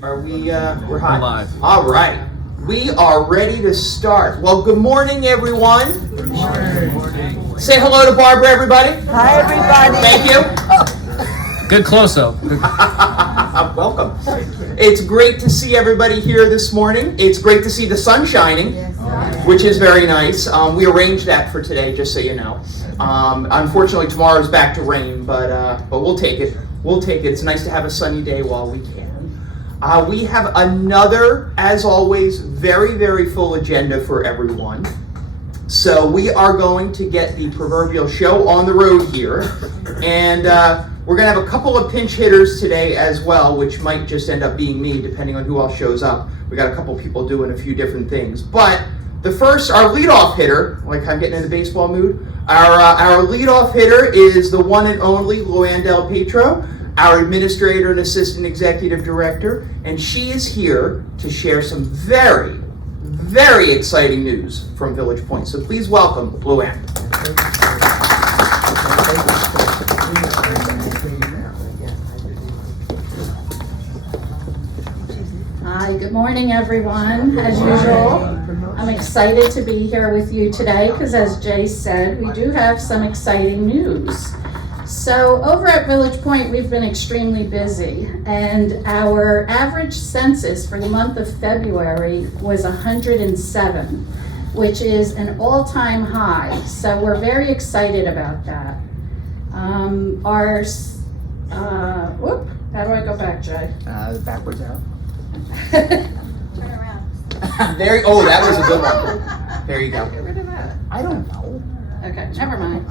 Are we, we're hot? Live. All right. We are ready to start. Well, good morning, everyone. Good morning. Say hello to Barbara, everybody. Hi, everybody. Thank you. Good close-up. Welcome. It's great to see everybody here this morning. It's great to see the sun shining, which is very nice. We arranged that for today, just so you know. Unfortunately, tomorrow's back to rain, but we'll take it. We'll take it. It's nice to have a sunny day while we can. We have another, as always, very, very full agenda for everyone. So we are going to get the proverbial show on the road here. And we're going to have a couple of pinch hitters today as well, which might just end up being me, depending on who else shows up. We got a couple people doing a few different things. But the first, our leadoff hitter, like I'm getting in the baseball mood, our leadoff hitter is the one and only Luann Del Pietro, our administrator and assistant executive director, and she is here to share some very, very exciting news from Village Point. So please welcome Luann. Hi, good morning, everyone. As usual, I'm excited to be here with you today because, as Jay said, we do have some exciting news. So over at Village Point, we've been extremely busy, and our average census for the month of February was 107, which is an all-time high. So we're very excited about that. How do I go back, Jay? Backwards out. Turn around. Oh, that was a good one. There you go. Get rid of that. I don't know. Okay, never mind.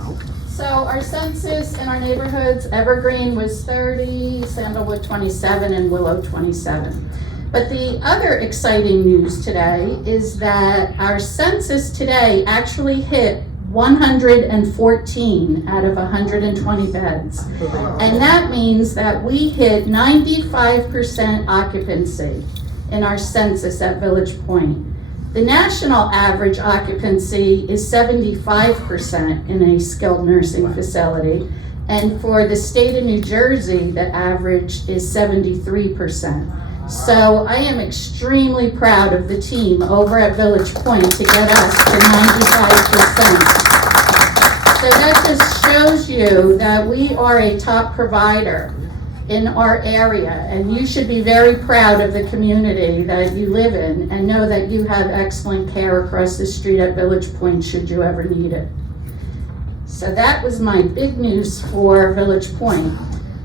So our census in our neighborhoods, Evergreen was 30, Sandalwood 27, and Willow 27. But the other exciting news today is that our census today actually hit 114 out of 120 beds. And that means that we hit 95% occupancy in our census at Village Point. The national average occupancy is 75% in a skilled nursing facility. And for the state of New Jersey, the average is 73%. So I am extremely proud of the team over at Village Point to get us to 95%. So that just shows you that we are a top provider in our area, and you should be very proud of the community that you live in and know that you have excellent care across the street at Village Point should you ever need it. So that was my big news for Village Point.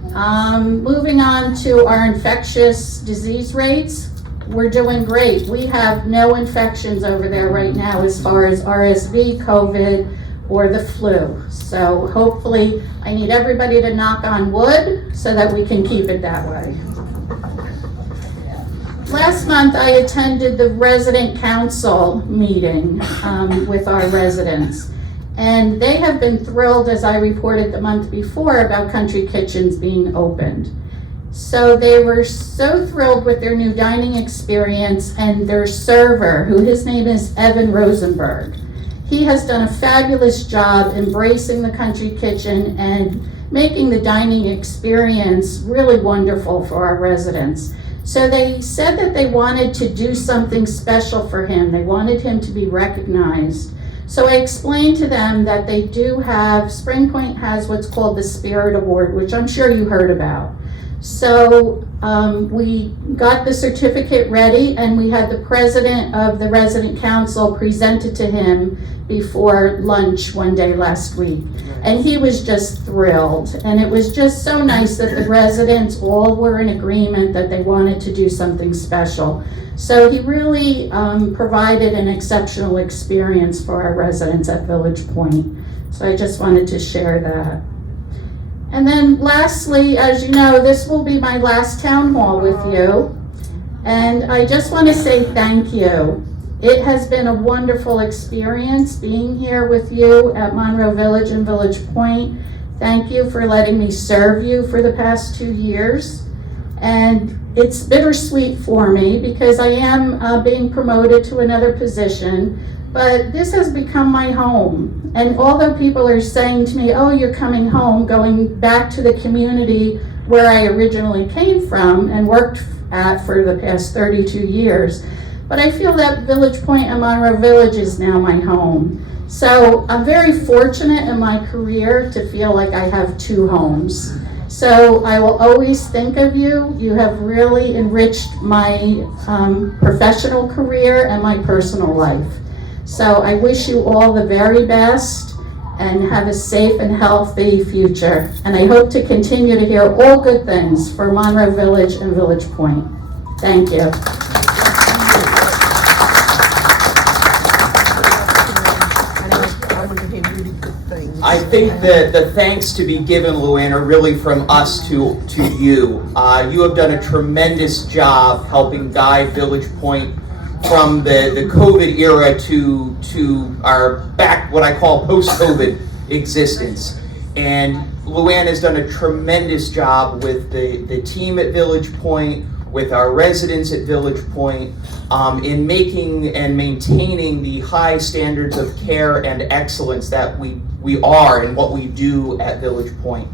Moving on to our infectious disease rates, we're doing great. We have no infections over there right now as far as RSV, COVID, or the flu. So hopefully, I need everybody to knock on wood so that we can keep it that way. Last month, I attended the resident council meeting with our residents. And they have been thrilled, as I reported the month before, about Country Kitchens being opened. So they were so thrilled with their new dining experience, and their server, who his name is Evan Rosenberg. He has done a fabulous job embracing the Country Kitchen and making the dining experience really wonderful for our residents. So they said that they wanted to do something special for him. They wanted him to be recognized. So I explained to them that they do have, Spring Point has what's called the Spirit Award, which I'm sure you heard about. So we got the certificate ready, and we had the president of the resident council present it to him before lunch one day last week. And he was just thrilled. And it was just so nice that the residents all were in agreement that they wanted to do something special. So he really provided an exceptional experience for our residents at Village Point. So I just wanted to share that. And then lastly, as you know, this will be my last town hall with you. And I just want to say thank you. It has been a wonderful experience being here with you at Monroe Village and Village Point. Thank you for letting me serve you for the past 2 years. And it's bittersweet for me because I am being promoted to another position, but this has become my home. And although people are saying to me, oh, you're coming home, going back to the community where I originally came from and worked at for the past 32 years. But I feel that Village Point and Monroe Village is now my home. So I'm very fortunate in my career to feel like I have two homes. So I will always think of you. You have really enriched my professional career and my personal life. So I wish you all the very best and have a safe and healthy future. And I hope to continue to hear all good things for Monroe Village and Village Point. Thank you. I think that the thanks to be given, Luann, are really from us to you. You have done a tremendous job helping guide Village Point from the COVID era to our back, what I call post-COVID existence. And Luann has done a tremendous job with the team at Village Point, with our residents at Village Point, in making and maintaining the high standards of care and excellence that we are and what we do at Village Point.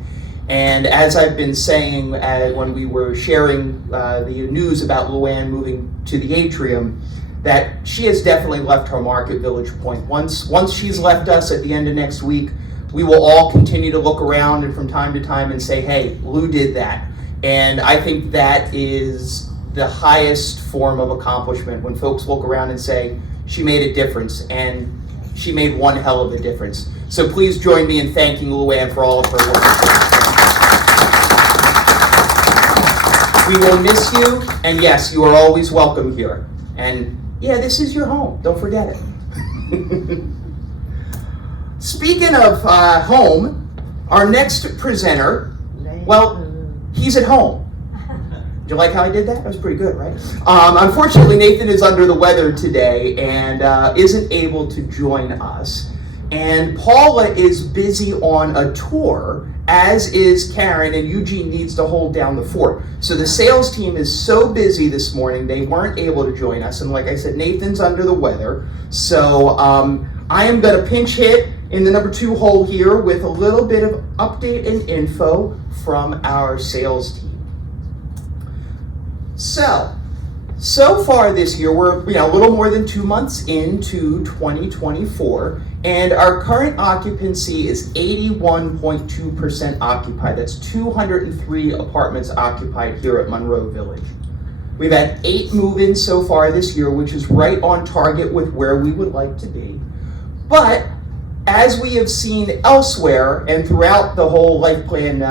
And as I've been saying when we were sharing the news about Luann moving to the atrium, that she has definitely left her mark at Village Point. Once she's left us at the end of next week, we will all continue to look around and from time to time and say, hey, Lou did that. And I think that is the highest form of accomplishment, when folks look around and say, she made a difference, and she made one hell of a difference. So please join me in thanking Luann for all of her work. We will miss you, and yes, you are always welcome here. And yeah, this is your home, don't forget it. Speaking of home, our next presenter, well, he's at home. Did you like how I did that? That was pretty good, right? Unfortunately, Nathan is under the weather today and isn't able to join us. And Paula is busy on a tour, as is Karen, and Eugene needs to hold down the fort. So the sales team is so busy this morning, they weren't able to join us. And like I said, Nathan's under the weather. So I am going to pinch hit in the number 2 hole here with a little bit of update and info from our sales team. So far this year, we're a little more than 2 months into 2024, and our current occupancy is 81.2% occupied. That's 203 apartments occupied here at Monroe Village. We've had 8 move-ins so far this year, which is right on target with where we would like to be. But as we have seen elsewhere and throughout the whole life plan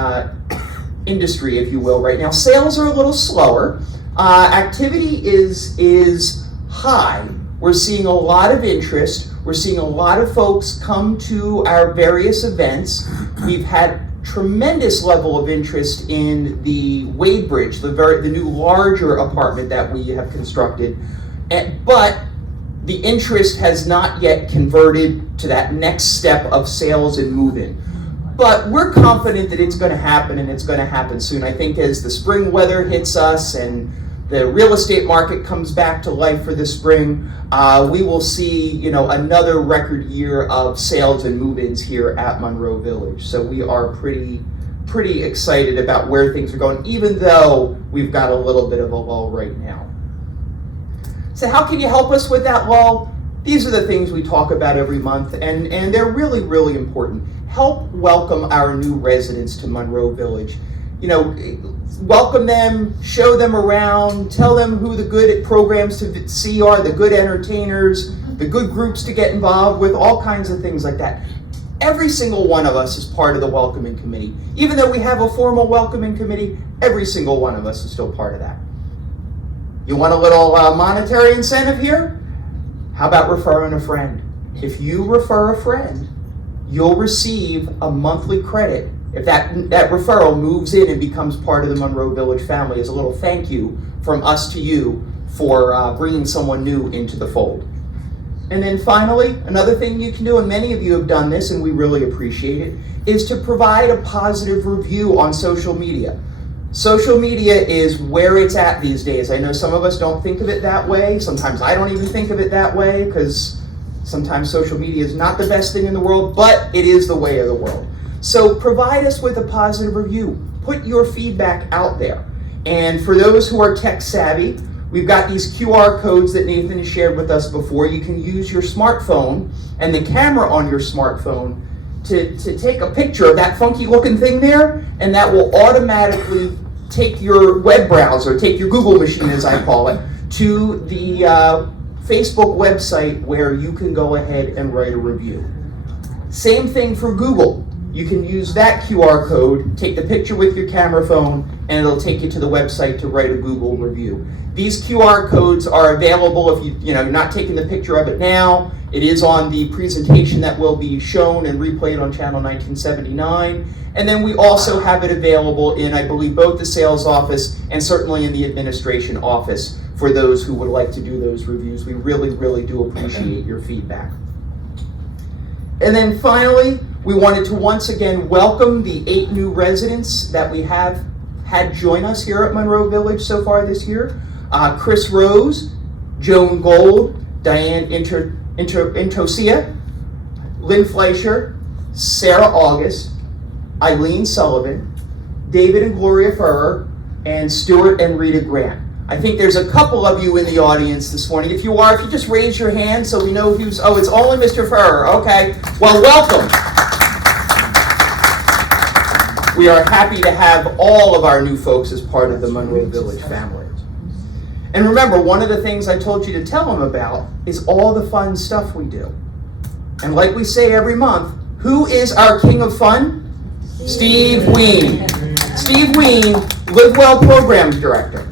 industry, if you will, right now, sales are a little slower. Activity is high. We're seeing a lot of interest. We're seeing a lot of folks come to our various events. We've had tremendous level of interest in the Wade Bridge, the new larger apartment that we have constructed. But the interest has not yet converted to that next step of sales and move-in. But we're confident that it's going to happen, and it's going to happen soon. I think as the spring weather hits us and the real estate market comes back to life for the spring, we will see, another record year of sales and move-ins here at Monroe Village. So we are pretty excited about where things are going, even though we've got a little bit of a lull right now. So how can you help us with that lull? These are the things we talk about every month, and they're really, really important. Help welcome our new residents to Monroe Village. Welcome them, show them around, tell them who the good programs to see are, the good entertainers, the good groups to get involved with, all kinds of things like that. Every single one of us is part of the welcoming committee. Even though we have a formal welcoming committee, every single one of us is still part of that. You want a little monetary incentive here? How about referring a friend? If you refer a friend, you'll receive a monthly credit. If that referral moves in and becomes part of the Monroe Village family, as a little thank you from us to you for bringing someone new into the fold. And then finally, another thing you can do, and many of you have done this and we really appreciate it, is to provide a positive review on social media. Social media is where it's at these days. I know some of us don't think of it that way. Sometimes I don't even think of it that way, because sometimes social media is not the best thing in the world, but it is the way of the world. So provide us with a positive review. Put your feedback out there. And for those who are tech savvy, we've got these QR codes that Nathan has shared with us before. You can use your smartphone and the camera on your smartphone to take a picture of that funky looking thing there, and that will automatically take your web browser, take your Google machine as I call it, to the Facebook website where you can go ahead and write a review. Same thing for Google. You can use that QR code, take the picture with your camera phone, and it'll take you to the website to write a Google review. These QR codes are available if you're not taking the picture of it now. It is on the presentation that will be shown and replayed on Channel 1979. And then we also have it available in, I believe, both the sales office and certainly in the administration office for those who would like to do those reviews. We really, really do appreciate your feedback. And then finally, we wanted to once again welcome the 8 new residents that we have had join us here at Monroe Village so far this year. Chris Rose, Joan Gold, Diane Intosia, Lynn Fleischer, Sarah August, Eileen Sullivan, David and Gloria Ferrer, and Stuart and Rita Grant. I think there's a couple of you in the audience this morning. If you just raise your hand so we know who's, oh, it's only Mr. Ferrer, okay. Well, welcome. We are happy to have all of our new folks as part of the Monroe Village family. And remember, one of the things I told you to tell them about is all the fun stuff we do. And like we say every month, who is our king of fun? Steve Ween. Steve Ween, Live Well Programs Director.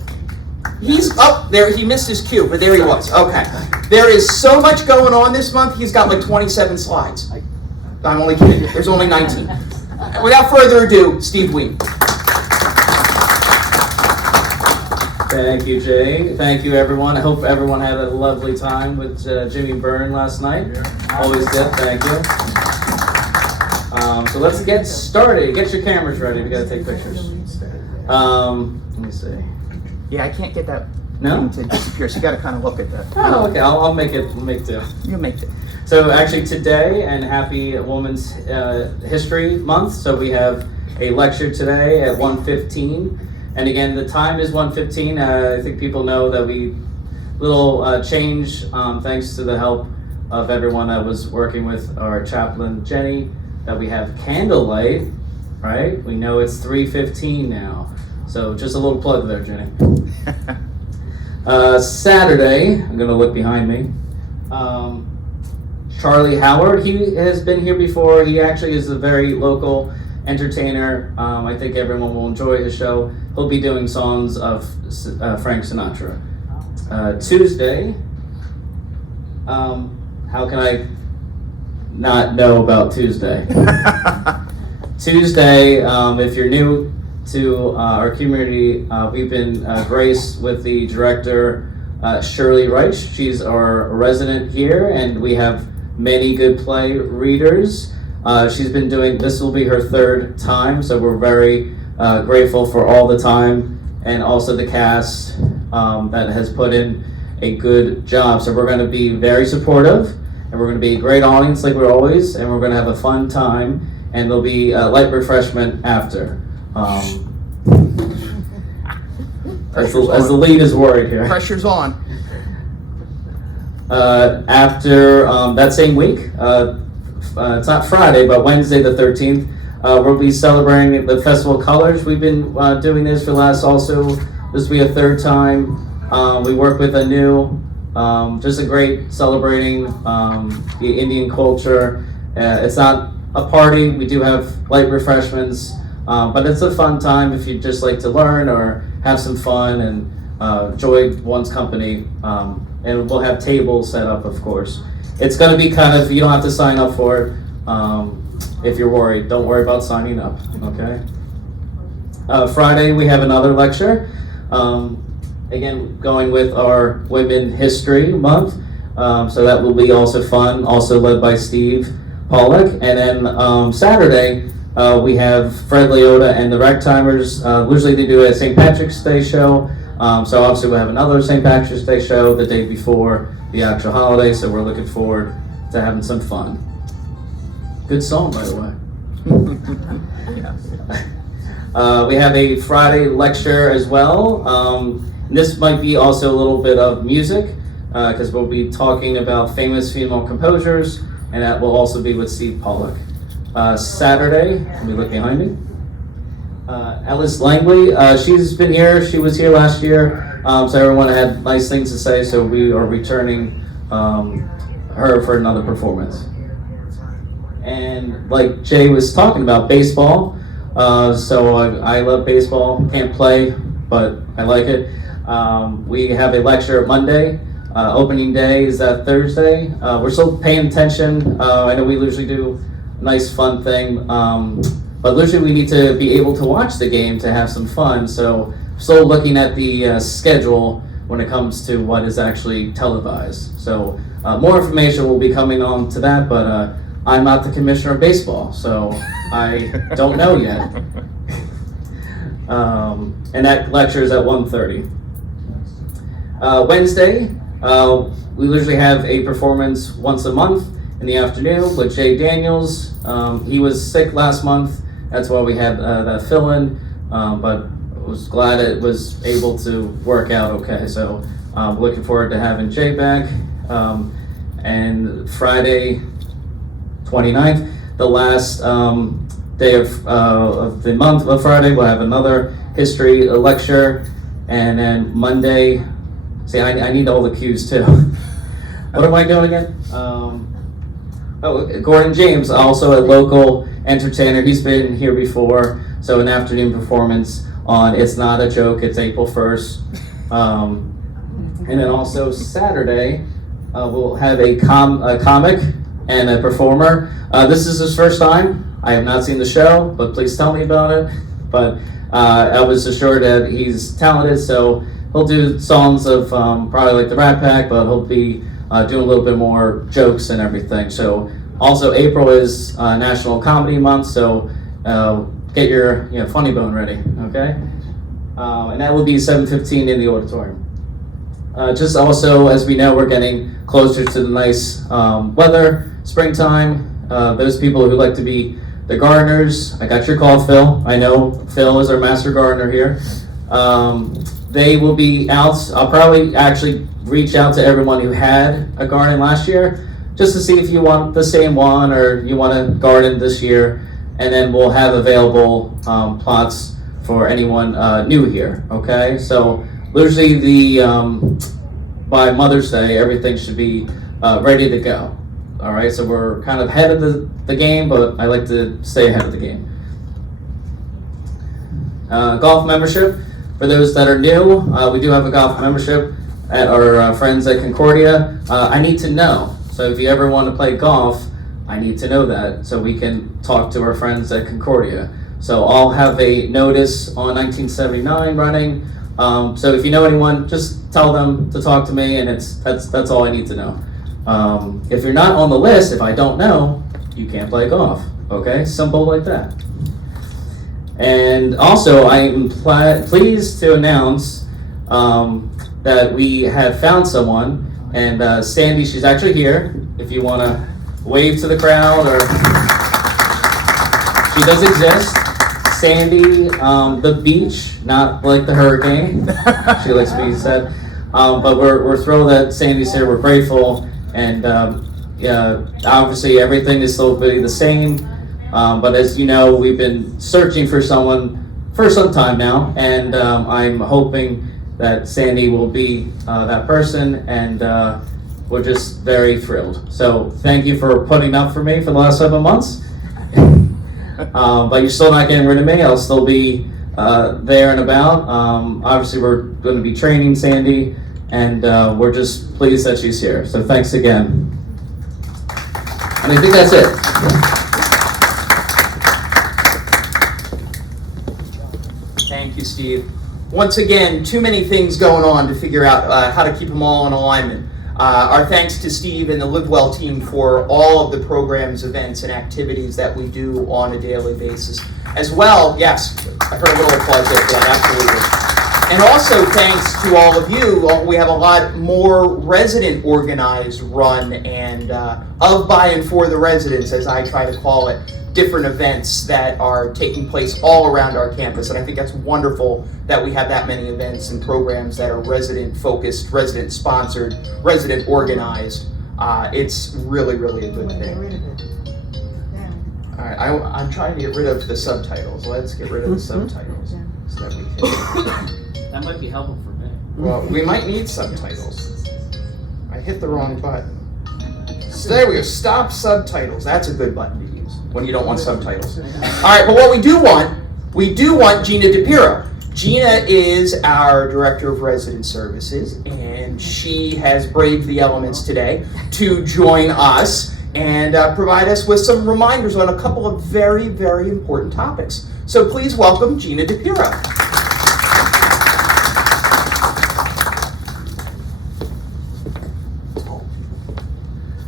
He's up there, he missed his cue, but there he was. Okay. There is so much going on this month, he's got like 27 slides. I'm only kidding, there's only 19. Without further ado, Steve Ween. Thank you, Jay. Thank you, everyone. I hope everyone had a lovely time with Jimmy Byrne last night. Always good. Thank you. So let's get started. Get your cameras ready. We got to take pictures. Let me see. Yeah, I can't get that No? thing to disappear, so you gotta kind of look at that. Oh, okay. I'll make it. Make two. You make it. So actually today, and happy Women's History Month. So we have a lecture today at 1:15. And again, the time is 1:15. I think people know that we little change thanks to the help of everyone that was working with our chaplain Jenny, that we have candlelight, right? We know it's 3:15 now. So just a little plug there, Jenny. Saturday, I'm gonna look behind me. Charlie Howard, he has been here before. He actually is a very local entertainer. I think everyone will enjoy his show. He'll be doing songs of Frank Sinatra. Tuesday, how can I not know about Tuesday? Tuesday, if you're new to our community, we've been graced with the director, Shirley Reich. She's our resident here, and we have many good play readers. She's been doing, this will be her 3rd time, so we're very grateful for all the time, and also the cast that has put in a good job. So we're going to be very supportive, and we're going to be a great audience like we're always, and we're going to have a fun time, and there'll be a light refreshment after. As the lead is worried here. Pressure's on. After that same week, it's not Friday, but Wednesday the 13th, we'll be celebrating the Festival of Colors. We've been doing this for the last this will be a 3rd time. We work with a new, just a great celebrating the Indian culture. It's not a party, we do have light refreshments, but it's a fun time if you just like to learn or have some fun and enjoy one's company. And we'll have tables set up, of course. It's going to be kind of, you don't have to sign up for it. If you're worried, don't worry about signing up, okay? Friday, we have another lecture. Again, going with our Women History Month. So that will be also fun, also led by Steve Pollock. And then Saturday, we have Fred Leota and the Ragtimers. Usually they do a St. Patrick's Day show. So obviously we'll have another St. Patrick's Day show the day before the actual holiday, so we're looking forward to having some fun. Good song, by the way. We have a Friday lecture as well. And this might be also a little bit of music, because we'll be talking about famous female composers, and that will also be with Steve Pollock. Saturday, let me look behind me. Alice Langley, she's been here, she was here last year, so everyone had nice things to say, so we are returning her for another performance. And like Jay was talking about, baseball, so I love baseball, can't play, but I like it. We have a lecture Monday. Opening day is that Thursday. We're still paying attention. I know we usually do a nice fun thing, but usually we need to be able to watch the game to have some fun. So still looking at the schedule when it comes to what is actually televised. So more information will be coming on to that, but I'm not the commissioner of baseball, so I don't know yet. And that lecture is at 1:30. Wednesday, we usually have a performance once a month in the afternoon with Jay Daniels. He was sick last month, that's why we had that fill-in, but I was glad it was able to work out okay. So looking forward to having Jay back. And Friday, 29th, the last day of the month of Friday, we'll have another history lecture, and then Monday, see, I need all the cues too. What am I doing again? Gordon James, also a local entertainer. He's been here before, so an afternoon performance on It's Not a Joke, it's April 1st. And then also Saturday, we'll have a comic and a performer. This is his first time. I have not seen the show, but please tell me about it. But I was assured that he's talented, so he'll do songs of probably like the Rat Pack, but he'll be doing a little bit more jokes and everything. So also April is National Comedy Month, so get your funny bone ready, okay? And that will be 7:15 in the auditorium. Just also, as we know, we're getting closer to the nice weather, springtime. Those people who like to be the gardeners, I got your call, Phil. I know Phil is our master gardener here. They will be out. I'll probably actually reach out to everyone who had a garden last year, just to see if you want the same one or you want to garden this year, and then we'll have available plots for anyone new here, okay? So usually by Mother's Day, everything should be ready to go. All right, so we're kind of ahead of the game, but I like to stay ahead of the game. Golf membership, for those that are new, we do have a golf membership at our friends at Concordia. I need to know, so if you ever want to play golf, I need to know that so we can talk to our friends at Concordia. So I'll have a notice on 1979 running. So if you know anyone, just tell them to talk to me, and that's all I need to know. If you're not on the list, if I don't know, you can't play golf. Okay, simple like that. And also, I am pleased to announce that we have found someone, and Sandy, she's actually here. If you want to wave to the crowd, or she does exist. Sandy, the beach, not like the hurricane. She likes to be said. But we're thrilled that Sandy's here. We're grateful, and obviously everything is still really the same. But as you know, we've been searching for someone for some time now, and I'm hoping that Sandy will be that person, and we're just very thrilled. So thank you for putting up for me for the last 7 months. But you're still not getting rid of me. I'll still be there and about. Obviously, we're going to be training Sandy, and we're just pleased that she's here. So thanks again. And I think that's it. Thank you, Steve. Once again, too many things going on to figure out how to keep them all in alignment. Our thanks to Steve and the Live Well team for all of the programs, events, and activities that we do on a daily basis. As well, yes, I heard a little applause there for that, absolutely. And also thanks to all of you. We have a lot more resident organized, run, and of, by, and for the residents, as I try to call it, different events that are taking place all around our campus. And I think that's wonderful that we have that many events and programs that are resident focused, resident sponsored, resident organized. It's really, really a good thing. All right, I'm trying to get rid of the subtitles. Let's get rid of the subtitles so that we can. That might be helpful for me. Well, we might need subtitles. I hit the wrong button. So there we go. Stop subtitles. That's a good button to use when you don't want subtitles. All right, but what we do want Gina DePiro. Gina is our Director of Resident Services, and she has braved the elements today to join us and provide us with some reminders on a couple of very, very important topics. So please welcome Gina DePiro.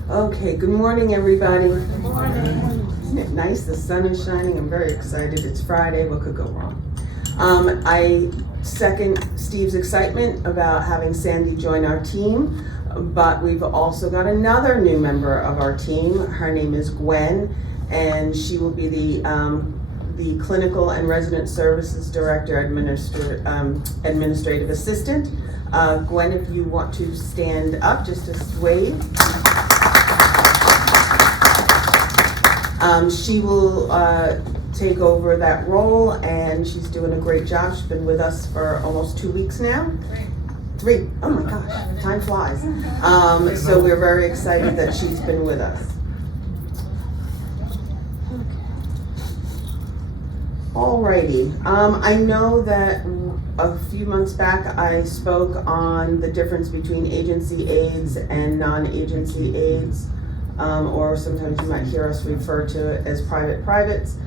Okay, good morning, everybody. Good morning. Isn't it nice? The sun is shining. I'm very excited. It's Friday. What could go wrong? I second Steve's excitement about having Sandy join our team, but we've also got another new member of our team. Her name is Gwen, and she will be the Clinical and Resident Services Director, Administrative Assistant. Gwen, if you want to stand up, just to wave. She will take over that role, and she's doing a great job. She's been with us for almost 2 weeks now. Three. Oh my gosh, time flies. So we're very excited that she's been with us. Alrighty, I know that a few months back I spoke on the difference between agency aides and non-agency aides. Or sometimes you might hear us refer to it as private privates,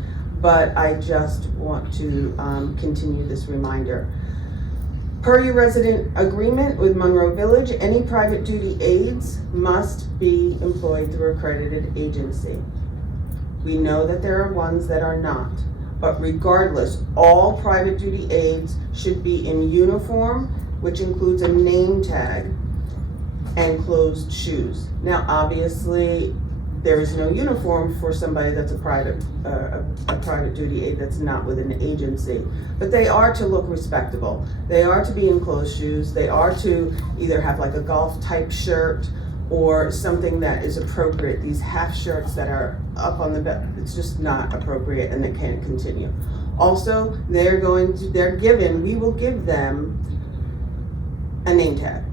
but I just want to continue this reminder. Per your resident agreement with Monroe Village, any private duty aides must be employed through accredited agency. We know that there are ones that are not, but regardless, all private duty aides should be in uniform, which includes a name tag and closed shoes. Now, obviously, there is no uniform for somebody that's a private duty aide that's not with an agency, but they are to look respectable. They are to be in closed shoes. They are to either have like a golf type shirt or something that is appropriate. These half shirts that are up on the bed, it's just not appropriate, and it can't continue. Also, we will give them a name tag.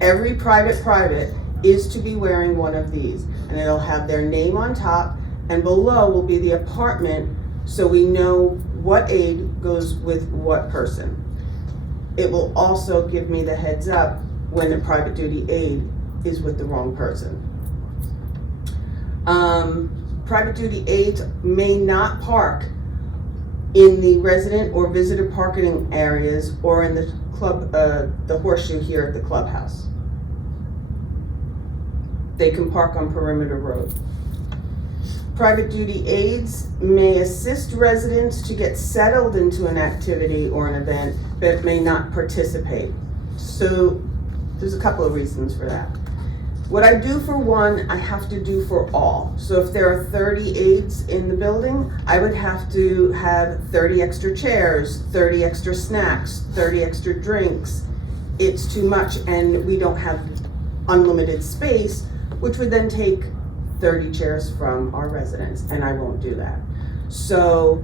Every private is to be wearing one of these, and it'll have their name on top, and below will be the apartment, so we know what aide goes with what person. It will also give me the heads up when a private duty aide is with the wrong person. Private duty aides may not park in the resident or visitor parking areas or in the club, the horseshoe here at the clubhouse. They can park on Perimeter Road. Private duty aides may assist residents to get settled into an activity or an event, but may not participate. So there's a couple of reasons for that. What I do for one, I have to do for all. So if there are 30 aides in the building, I would have to have 30 extra chairs, 30 extra snacks, 30 extra drinks. It's too much, and we don't have unlimited space, which would then take 30 chairs from our residents, and I won't do that. So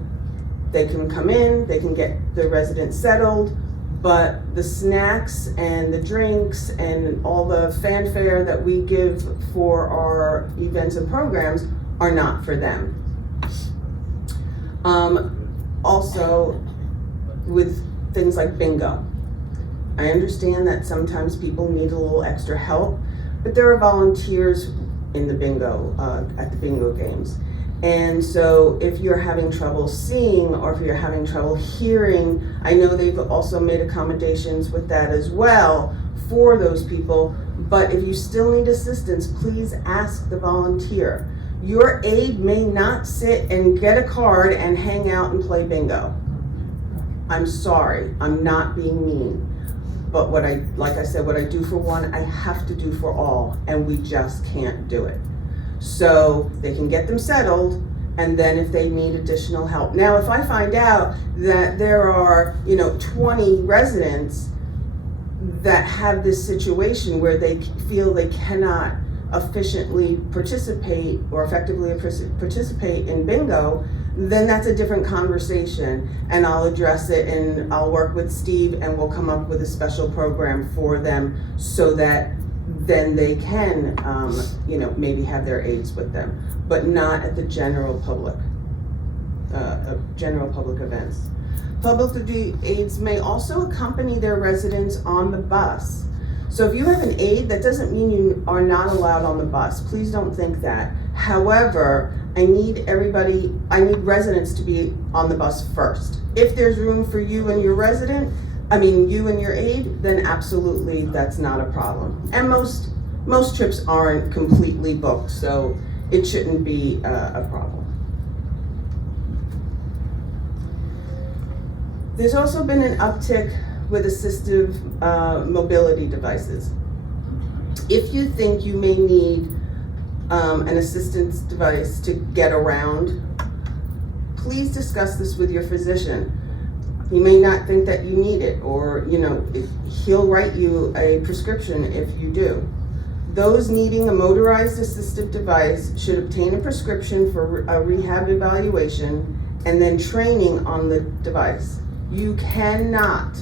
they can come in, they can get the residents settled, but the snacks and the drinks and all the fanfare that we give for our events and programs are not for them. Also, with things like bingo, I understand that sometimes people need a little extra help, but there are volunteers in the bingo, at the bingo games. And so if you're having trouble seeing or if you're having trouble hearing, I know they've also made accommodations with that as well for those people. But if you still need assistance, please ask the volunteer. Your aide may not sit and get a card and hang out and play bingo. I'm sorry, I'm not being mean. But like I said, what I do for one, I have to do for all, and we just can't do it. So they can get them settled, and then if they need additional help. Now, if I find out that there are, 20 residents that have this situation where they feel they cannot efficiently participate or effectively participate in bingo, then that's a different conversation, and I'll address it, and I'll work with Steve, and we'll come up with a special program for them so that then they can, maybe have their aides with them, but not at the general public events. Public duty aides may also accompany their residents on the bus. So if you have an aide, that doesn't mean you are not allowed on the bus. Please don't think that. However, I need residents to be on the bus first. If there's room for you and your aide, then absolutely that's not a problem. And most trips aren't completely booked, so it shouldn't be a problem. There's also been an uptick with assistive mobility devices. If you think you may need an assistance device to get around, please discuss this with your physician. He may not think that you need it, or he'll write you a prescription if you do. Those needing a motorized assistive device should obtain a prescription for a rehab evaluation and then training on the device. You cannot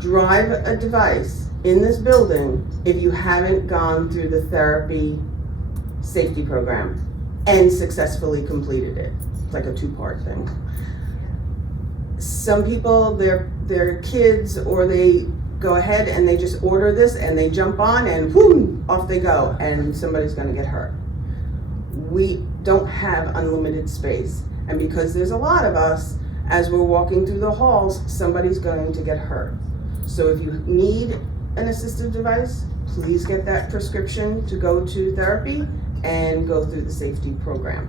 drive a device in this building if you haven't gone through the therapy safety program and successfully completed it. It's like a two-part thing. Some people, their kids, or they go ahead and they just order this and they jump on and whoom, off they go, and somebody's gonna get hurt. We don't have unlimited space, and because there's a lot of us, as we're walking through the halls, somebody's going to get hurt. So if you need an assistive device, please get that prescription to go to therapy and go through the safety program.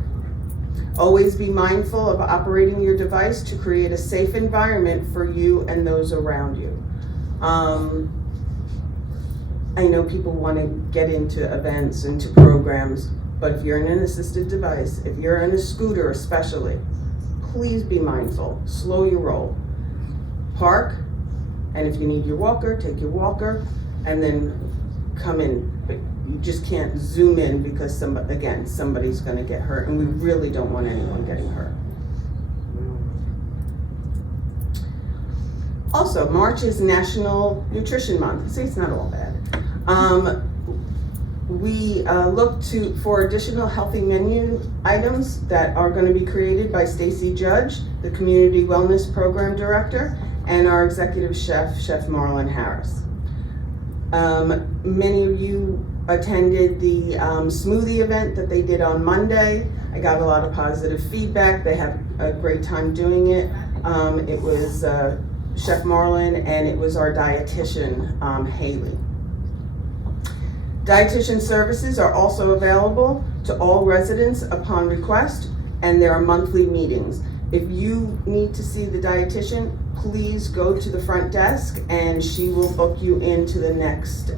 Always be mindful of operating your device to create a safe environment for you and those around you. I know people want to get into events, into programs, but if you're in an assisted device, if you're in a scooter especially, please be mindful. Slow your roll. Park, and if you need your walker, take your walker, and then come in. But you just can't zoom in because somebody's going to get hurt, and we really don't want anyone getting hurt. Also, March is National Nutrition Month. See, it's not all bad. We look for additional healthy menu items that are going to be created by Stacy Judge, the Community Wellness Program Director, and our Executive Chef, Chef Marlon Harris. Many of you attended the smoothie event that they did on Monday. I got a lot of positive feedback. They had a great time doing it. It was Chef Marlon, and it was our dietitian, Haley. Dietitian services are also available to all residents upon request, and there are monthly meetings. If you need to see the dietitian, please go to the front desk and she will book you into the next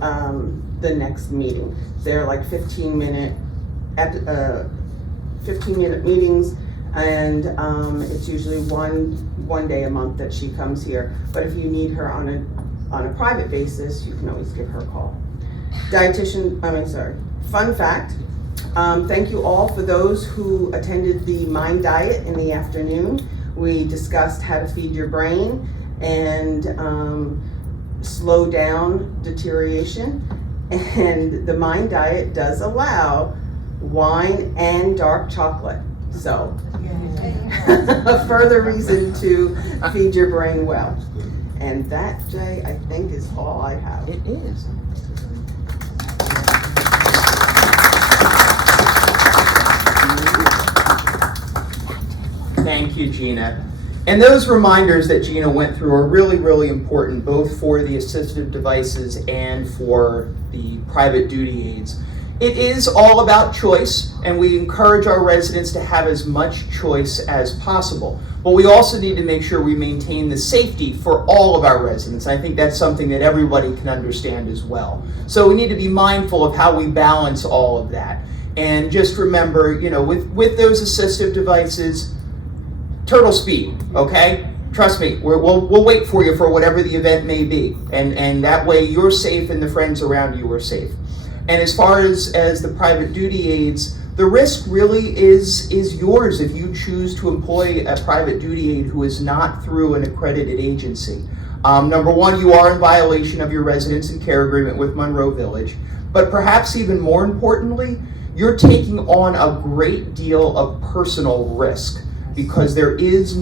meeting. They're like 15-minute meetings, and it's usually one day a month that she comes here. But if you need her on a private basis, you can always give her a call. Fun fact, thank you all for those who attended the Mind Diet in the afternoon. We discussed how to feed your brain and slow down deterioration. And the Mind Diet does allow wine and dark chocolate. So, a further reason to feed your brain well. And that, Jay, I think is all I have. It is. Thank you, Gina. And those reminders that Gina went through are really, really important, both for the assistive devices and for the private duty aides. It is all about choice, and we encourage our residents to have as much choice as possible. But we also need to make sure we maintain the safety for all of our residents. I think that's something that everybody can understand as well. So we need to be mindful of how we balance all of that. And just remember, with those assistive devices, turtle speed, okay? Trust me, we'll wait for you for whatever the event may be. And that way you're safe and the friends around you are safe. And as far as the private duty aides, the risk really is yours if you choose to employ a private duty aide who is not through an accredited agency. Number one, you are in violation of your residence and care agreement with Monroe Village. But perhaps even more importantly, you're taking on a great deal of personal risk because those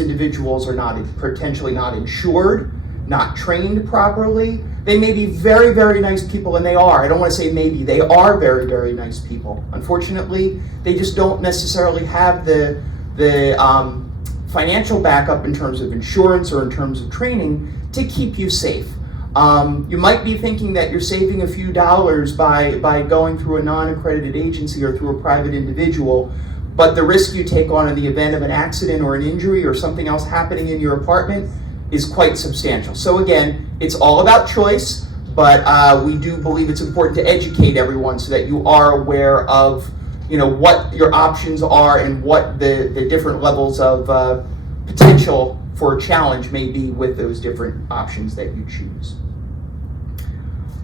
individuals are potentially not insured, not trained properly. They may be very, very nice people, and they are. I don't want to say maybe. They are very, very nice people. Unfortunately, they just don't necessarily have the financial backup in terms of insurance or in terms of training to keep you safe. You might be thinking that you're saving a few dollars by going through a non-accredited agency or through a private individual, but the risk you take on in the event of an accident or an injury or something else happening in your apartment is quite substantial. So again, it's all about choice, but we do believe it's important to educate everyone so that you are aware of what your options are and what the different levels of potential for a challenge may be with those different options that you choose.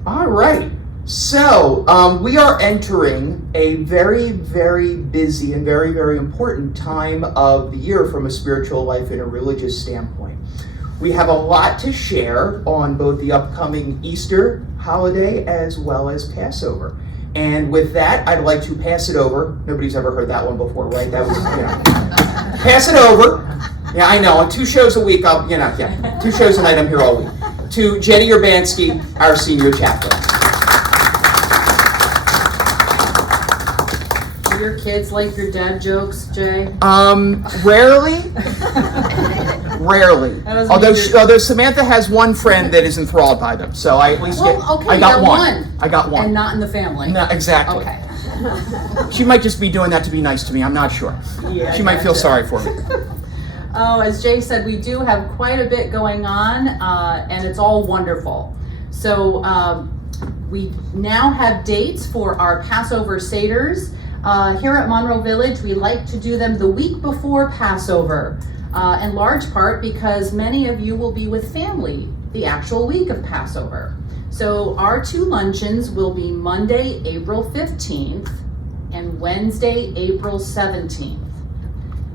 All right, so we are entering a very, very busy and very, very important time of the year from a spiritual life and a religious standpoint. We have a lot to share on both the upcoming Easter holiday as well as Passover. And with that, I'd like to pass it over. Nobody's ever heard that one before, right? That was, pass it over. Yeah, I know. On 2 shows a week, 2 shows a night, I'm here all week. To Jenny Urbanski, our senior chaplain. Do your kids like your dad jokes, Jay? Rarely. Rarely. Although Samantha has one friend that is enthralled by them, so I at least I got one. I got one. And not in the family. No, exactly. Okay. She might just be doing that to be nice to me. I'm not sure. Yeah, She might feel sorry for me. Oh, as Jay said, we do have quite a bit going on, and it's all wonderful. So we now have dates for our Passover Seders. Here at Monroe Village, we like to do them the week before Passover, in large part because many of you will be with family the actual week of Passover. So our 2 luncheons will be Monday, April 15th and Wednesday, April 17th.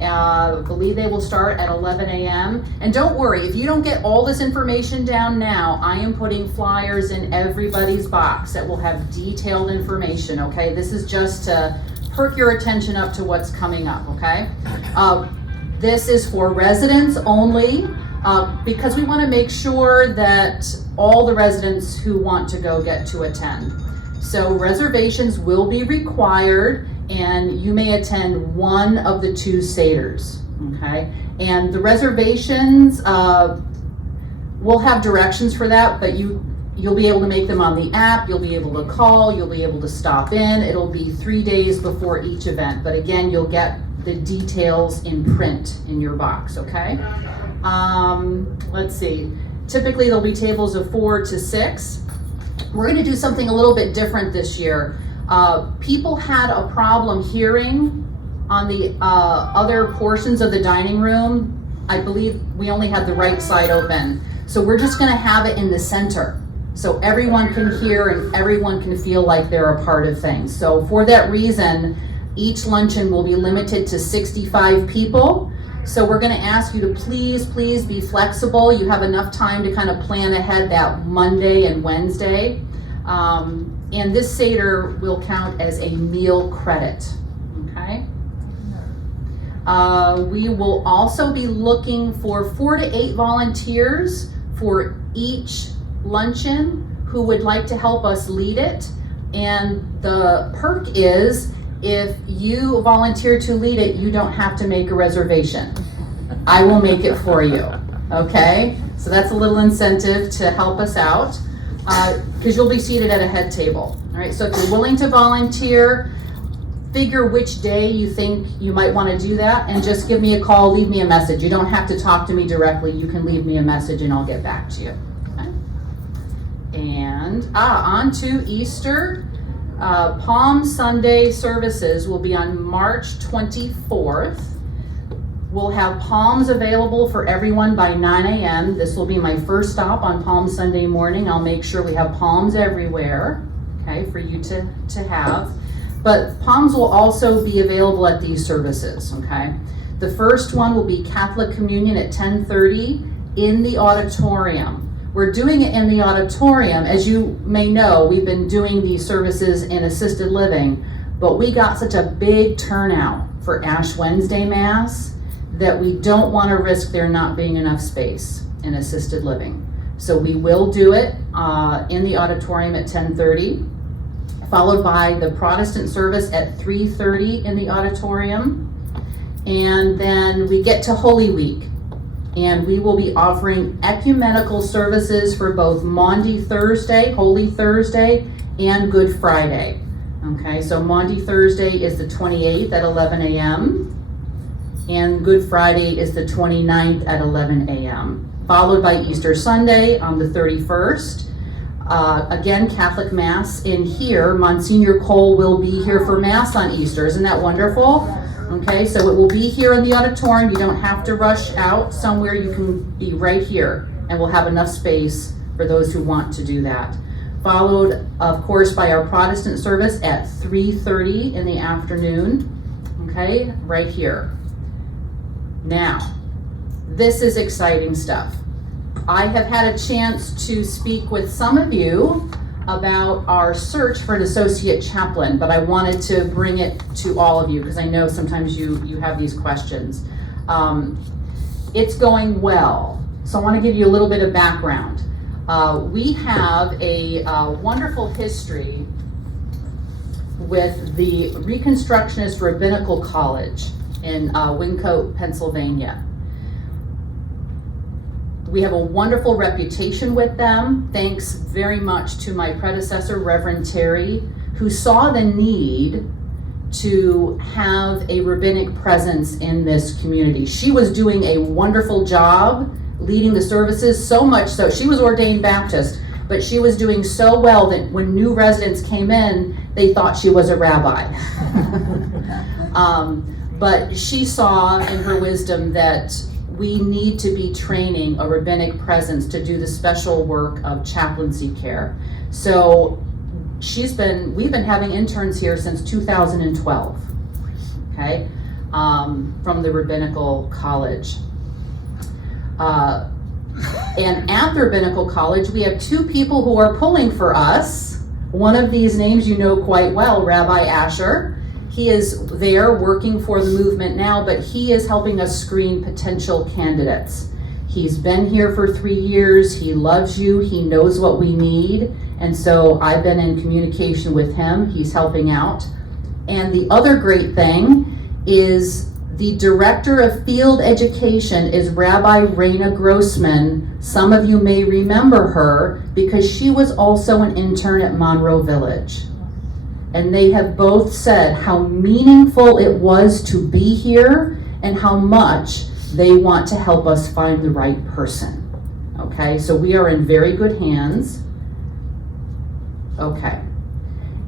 I believe they will start at 11 a.m. And don't worry, if you don't get all this information down now, I am putting flyers in everybody's box that will have detailed information, okay? This is just to perk your attention up to what's coming up, okay? This is for residents only, because we want to make sure that all the residents who want to go get to attend. So reservations will be required, and you may attend one of the 2 Seders, okay? And the reservations, we'll have directions for that, but you'll be able to make them on the app, you'll be able to call, you'll be able to stop in. It'll be 3 days before each event, but again, you'll get the details in print in your box, okay? Let's see. Typically, there'll be tables of 4 to 6. We're gonna do something a little bit different this year. People had a problem hearing on the other portions of the dining room. I believe we only had the right side open. So we're just gonna have it in the center, so everyone can hear and everyone can feel like they're a part of things. So for that reason, each luncheon will be limited to 65 people. So we're gonna ask you to please be flexible. You have enough time to kind of plan ahead that Monday and Wednesday. And this Seder will count as a meal credit, okay? We will also be looking for 4 to 8 volunteers for each luncheon who would like to help us lead it. And the perk is, if you volunteer to lead it, you don't have to make a reservation. I will make it for you, okay? So that's a little incentive to help us out, because you'll be seated at a head table. All right, so if you're willing to volunteer, figure which day you think you might want to do that, and just give me a call, leave me a message. You don't have to talk to me directly. You can leave me a message and I'll get back to you. Okay? And on to Easter. Palm Sunday services will be on March 24th. We'll have palms available for everyone by 9 a.m. This will be my first stop on Palm Sunday morning. I'll make sure we have palms everywhere, okay, for you to have. But palms will also be available at these services, okay? The first one will be Catholic Communion at 10:30 in the auditorium. We're doing it in the auditorium. As you may know, we've been doing these services in assisted living, but we got such a big turnout for Ash Wednesday Mass that we don't want to risk there not being enough space in assisted living. So we will do it in the auditorium at 10:30, followed by the Protestant service at 3:30 in the auditorium. And then we get to Holy Week, and we will be offering ecumenical services for both Maundy Thursday, Holy Thursday, and Good Friday. Okay, so Maundy Thursday is the 28th at 11 a.m. and Good Friday is the 29th at 11 a.m., followed by Easter Sunday on the 31st. Again, Catholic Mass in here. Monsignor Cole will be here for Mass on Easter. Isn't that wonderful? Okay, so it will be here in the auditorium. You don't have to rush out somewhere. You can be right here, and we'll have enough space for those who want to do that. Followed, of course, by our Protestant service at 3:30 in the afternoon. Okay, right here. Now, this is exciting stuff. I have had a chance to speak with some of you about our search for an associate chaplain, but I wanted to bring it to all of you because I know sometimes you have these questions. It's going well, so I want to give you a little bit of background. We have a wonderful history with the Reconstructionist Rabbinical College in Wyncote, Pennsylvania. We have a wonderful reputation with them, thanks very much to my predecessor, Reverend Terry, who saw the need to have a rabbinic presence in this community. She was doing a wonderful job leading the services, so much so, she was ordained Baptist, but she was doing so well that when new residents came in, they thought she was a rabbi. But she saw in her wisdom that we need to be training a rabbinic presence to do the special work of chaplaincy care. So we've been having interns here since 2012, okay, from the Rabbinical College. And at the Rabbinical College, we have two people who are pulling for us. One of these names you know quite well, Rabbi Asher. He is there working for the movement now, but he is helping us screen potential candidates. He's been here for 3 years. He loves you. He knows what we need. And so I've been in communication with him. He's helping out. And the other great thing is the director of field education is Rabbi Raina Grossman. Some of you may remember her because she was also an intern at Monroe Village. And they have both said how meaningful it was to be here and how much they want to help us find the right person. Okay, so we are in very good hands. Okay,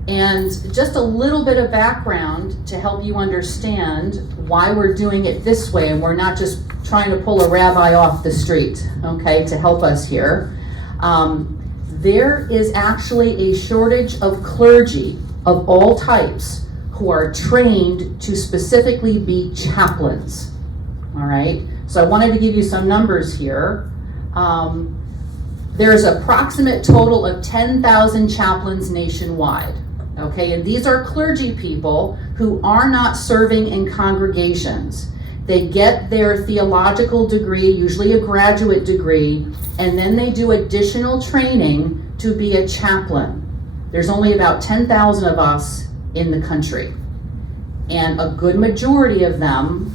and just a little bit of background to help you understand why we're doing it this way and we're not just trying to pull a rabbi off the street, okay, to help us here. There is actually a shortage of clergy of all types who are trained to specifically be chaplains, all right? So I wanted to give you some numbers here. There's approximate total of 10,000 chaplains nationwide, okay? And these are clergy people who are not serving in congregations. They get their theological degree, usually a graduate degree, and then they do additional training to be a chaplain. There's only about 10,000 of us in the country, and a good majority of them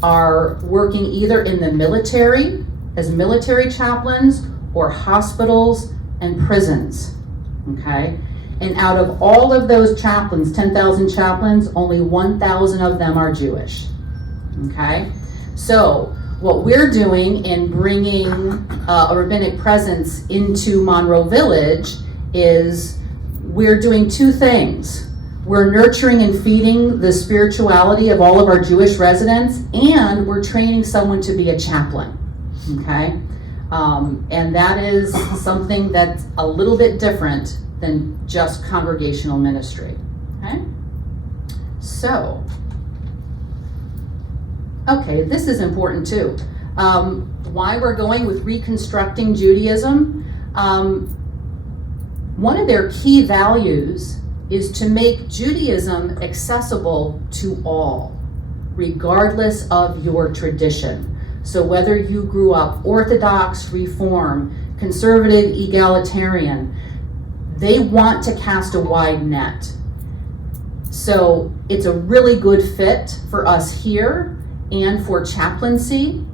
are working either in the military as military chaplains or hospitals and prisons, okay? And out of all of those chaplains, 10,000 chaplains, only 1,000 of them are Jewish, okay? So what we're doing in bringing a rabbinic presence into Monroe Village is we're doing two things. We're nurturing and feeding the spirituality of all of our Jewish residents, and we're training someone to be a chaplain, okay? And that is something that's a little bit different than just congregational ministry, okay? So, okay, this is important too. Why we're going with Reconstructing Judaism, one of their key values is to make Judaism accessible to all, regardless of your tradition. So whether you grew up Orthodox, Reform, conservative, egalitarian, they want to cast a wide net. So it's a really good fit for us here and for chaplaincy.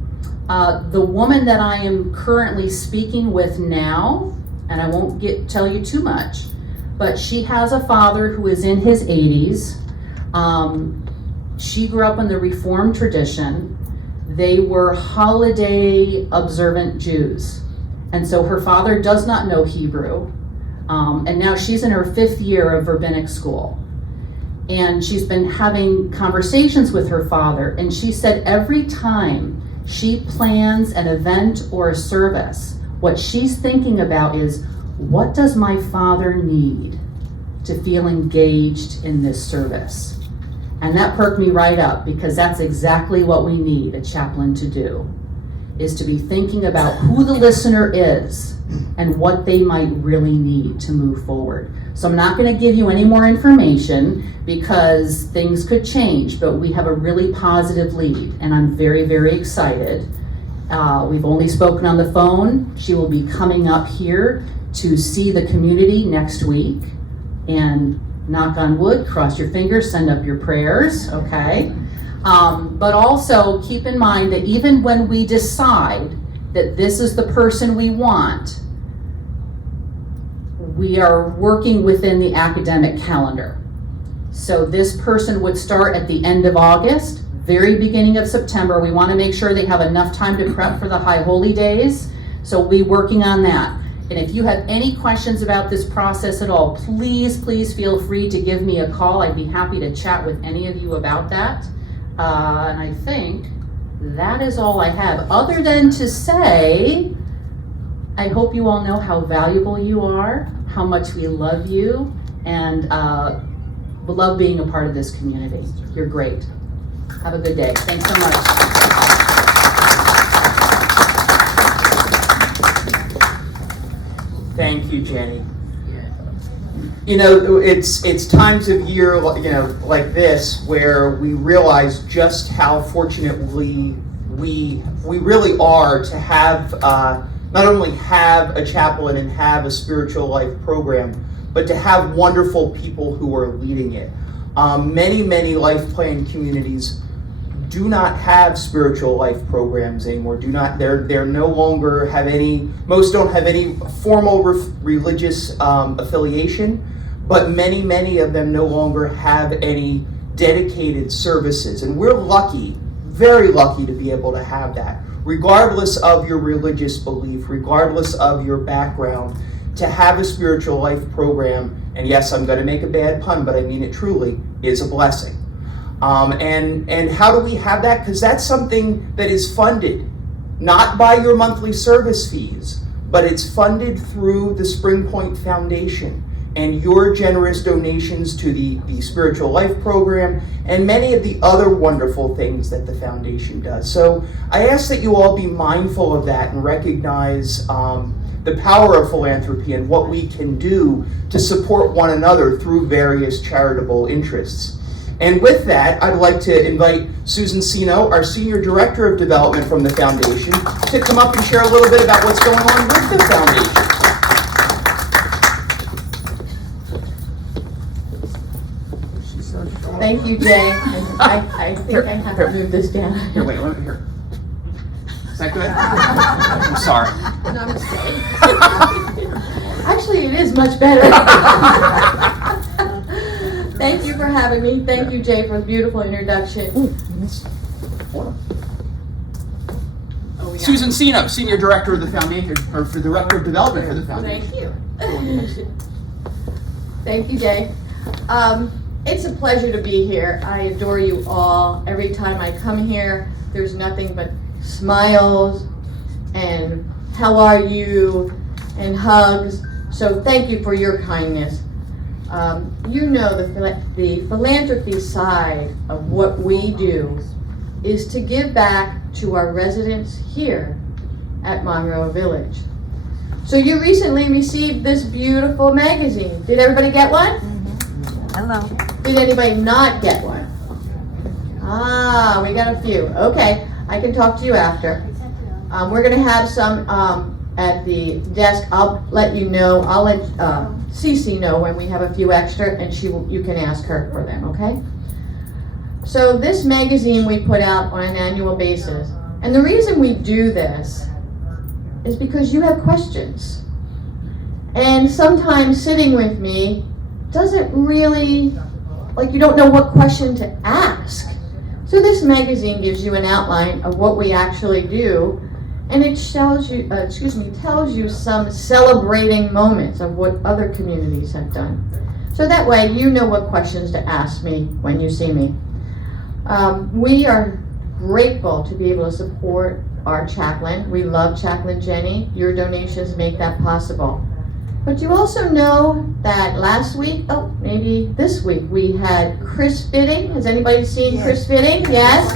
The woman that I am currently speaking with now, and I won't tell you too much, but she has a father who is in his 80s. She grew up in the Reformed tradition. They were holiday observant Jews. And so her father does not know Hebrew. And now she's in her 5th year of rabbinic school. And she's been having conversations with her father. And she said every time she plans an event or a service, what she's thinking about is, what does my father need to feel engaged in this service? And that perked me right up, because that's exactly what we need a chaplain to do, is to be thinking about who the listener is and what they might really need to move forward. So I'm not going to give you any more information because things could change, but we have a really positive lead, and I'm very, very excited. We've only spoken on the phone. She will be coming up here to see the community next week, and knock on wood, cross your fingers, send up your prayers, okay? But also keep in mind that even when we decide that this is the person we want, we are working within the academic calendar. So this person would start at the end of August, very beginning of September. We want to make sure they have enough time to prep for the High Holy Days. So we'll be working on that. And if you have any questions about this process at all, please feel free to give me a call. I'd be happy to chat with any of you about that. And I think that is all I have, other than to say, I hope you all know how valuable you are, how much we love you, and we love being a part of this community. You're great. Have a good day. Thanks so much. Thank you, Jenny. You know, it's times of year, you know, like this where we realize just how fortunate we really are to have not only have a chaplain and have a spiritual life program, but to have wonderful people who are leading it. Many life plan communities do not have spiritual life programs anymore. They're no longer have any. Most don't have any formal religious affiliation, but many of them no longer have any dedicated services. And we're lucky, very lucky, to be able to have that, regardless of your religious belief, regardless of your background. To have a spiritual life program, and yes, I'm going to make a bad pun, but I mean it truly, is a blessing. And how do we have that? Because that's something that is funded not by your monthly service fees, but it's funded through the Spring Point Foundation and your generous donations to the Spiritual Life Program and many of the other wonderful things that the foundation does. So I ask that you all be mindful of that and recognize the power of philanthropy and what we can do to support one another through various charitable interests. And with that, I'd like to invite Susan Sino, our Senior Director of Development from the Foundation, to come up and share a little bit about what's going on with the Foundation. Thank you, Jay. I think I have to move this down. Here, wait, let me hear. Is that good? I'm sorry. Actually, it is much better. Thank you for having me. Thank you, Jay, for the beautiful introduction. Susan Sino, Senior Director of the Foundation, or for Director of Development for the Foundation. Thank you. Thank you, Jay. It's a pleasure to be here. I adore you all. Every time I come here, there's nothing but smiles and how are you and hugs. So thank you for your kindness. You know the philanthropy side of what we do is to give back to our residents here at Monroe Village. So you recently received this beautiful magazine. Did everybody get one? Hello. Did anybody not get one? Ah, we got a few. Okay, I can talk to you after. We're gonna have some at the desk. I'll let you know. I'll let Cece know when we have a few extra, and you can ask her for them. Okay. So this magazine we put out on an annual basis, and the reason we do this is because you have questions, and sometimes sitting with me doesn't really, like, you don't know what question to ask. So this magazine gives you an outline of what we actually do, and it tells you some celebrating moments of what other communities have done. So that way you know what questions to ask me when you see me. We are grateful to be able to support our chaplain. We love Chaplain Jenny. Your donations make that possible. But you also know that last week, oh, maybe this week, we had Chris Fitting. Has anybody seen Chris Fitting? Yes?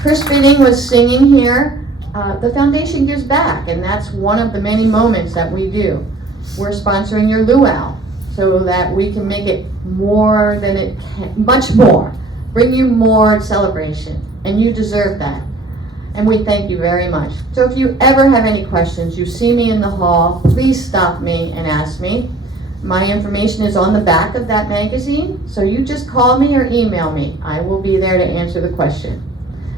Chris Fitting was singing here. The foundation gives back, and that's one of the many moments that we do. We're sponsoring your luau so that we can make it more than it can, much more. Bring you more celebration, and you deserve that. And we thank you very much. So if you ever have any questions, you see me in the hall, please stop me and ask me. My information is on the back of that magazine, so you just call me or email me. I will be there to answer the question.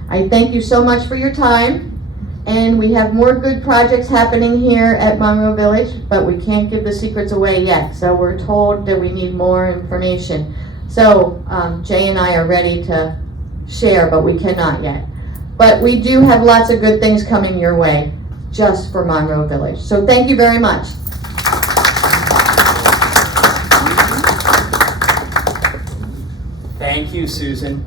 I thank you so much for your time, and we have more good projects happening here at Monroe Village, but we can't give the secrets away yet, so we're told that we need more information. So Jay and I are ready to share, but we cannot yet. But we do have lots of good things coming your way, just for Monroe Village. So thank you very much. Thank you, Susan.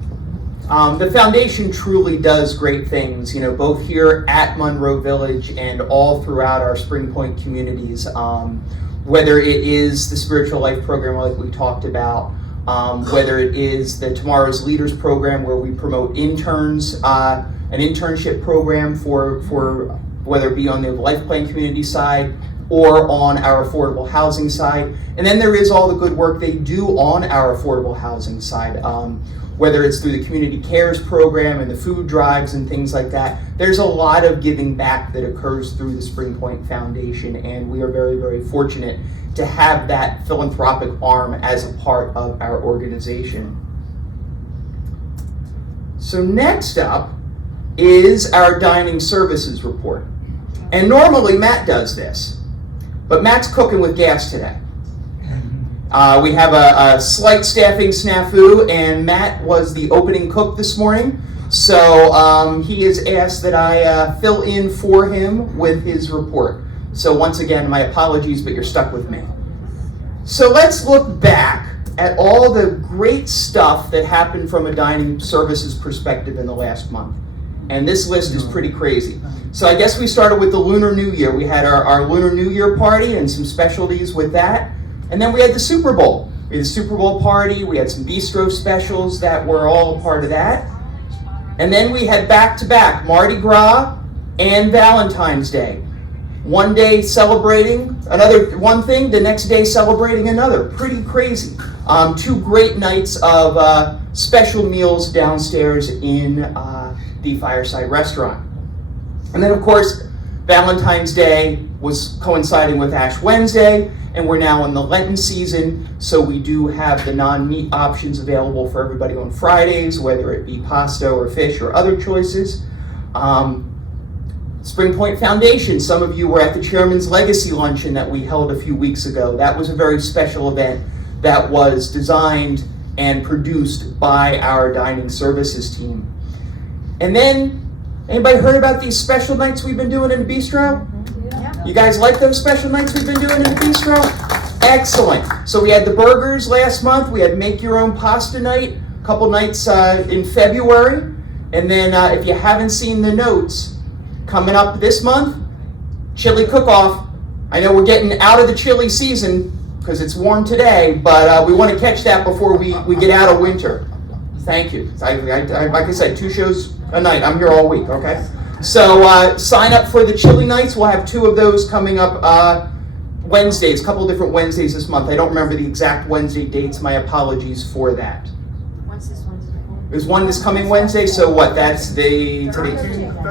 The foundation truly does great things, you know, both here at Monroe Village and all throughout our Spring Point communities. Whether it is the Spiritual Life program like we talked about, whether it is the Tomorrow's Leaders program where we promote interns, an internship program for whether it be on the Life Plan community side or on our affordable housing side. And then there is all the good work they do on our affordable housing side, whether it's through the Community Cares program and the food drives and things like that. There's a lot of giving back that occurs through the Spring Point Foundation, and we are very, very fortunate to have that philanthropic arm as a part of our organization. So next up is our dining services report. And normally Matt does this, but Matt's cooking with gas today. We have a slight staffing snafu, and Matt was the opening cook this morning, so he has asked that I fill in for him with his report. So once again, my apologies, but you're stuck with me. So let's look back at all the great stuff that happened from a dining services perspective in the last month. And this list is pretty crazy. So I guess we started with the Lunar New Year. We had our Lunar New Year party and some specialties with that. And then we had the Super Bowl. We had the Super Bowl party. We had some bistro specials that were all a part of that. And then we had back-to-back Mardi Gras and Valentine's Day. One day celebrating one thing, the next day celebrating another. Pretty crazy. 2 great nights of special meals downstairs in the Fireside Restaurant. And then of course, Valentine's Day was coinciding with Ash Wednesday, and we're now in the Lenten season, so we do have the non-meat options available for everybody on Fridays, whether it be pasta or fish or other choices. Spring Point Foundation, some of you were at the Chairman's Legacy Luncheon that we held a few weeks ago. That was a very special event that was designed and produced by our dining services team. And then, anybody heard about these special nights we've been doing in the bistro? Yeah. You guys like those special nights we've been doing in the bistro? Excellent. So we had the burgers last month. We had make your own pasta night a couple nights in February. And then if you haven't seen the notes, coming up this month, chili cook-off. I know we're getting out of the chili season because it's warm today, but we want to catch that before we get out of winter. Thank you. I, like I said, 2 shows a night. I'm here all week, okay? So sign up for the chili nights. We'll have 2 of those coming up Wednesdays, a couple different Wednesdays this month. I don't remember the exact Wednesday dates. My apologies for that. What's this Wednesday? There's one this coming Wednesday, so what? That's the 13th.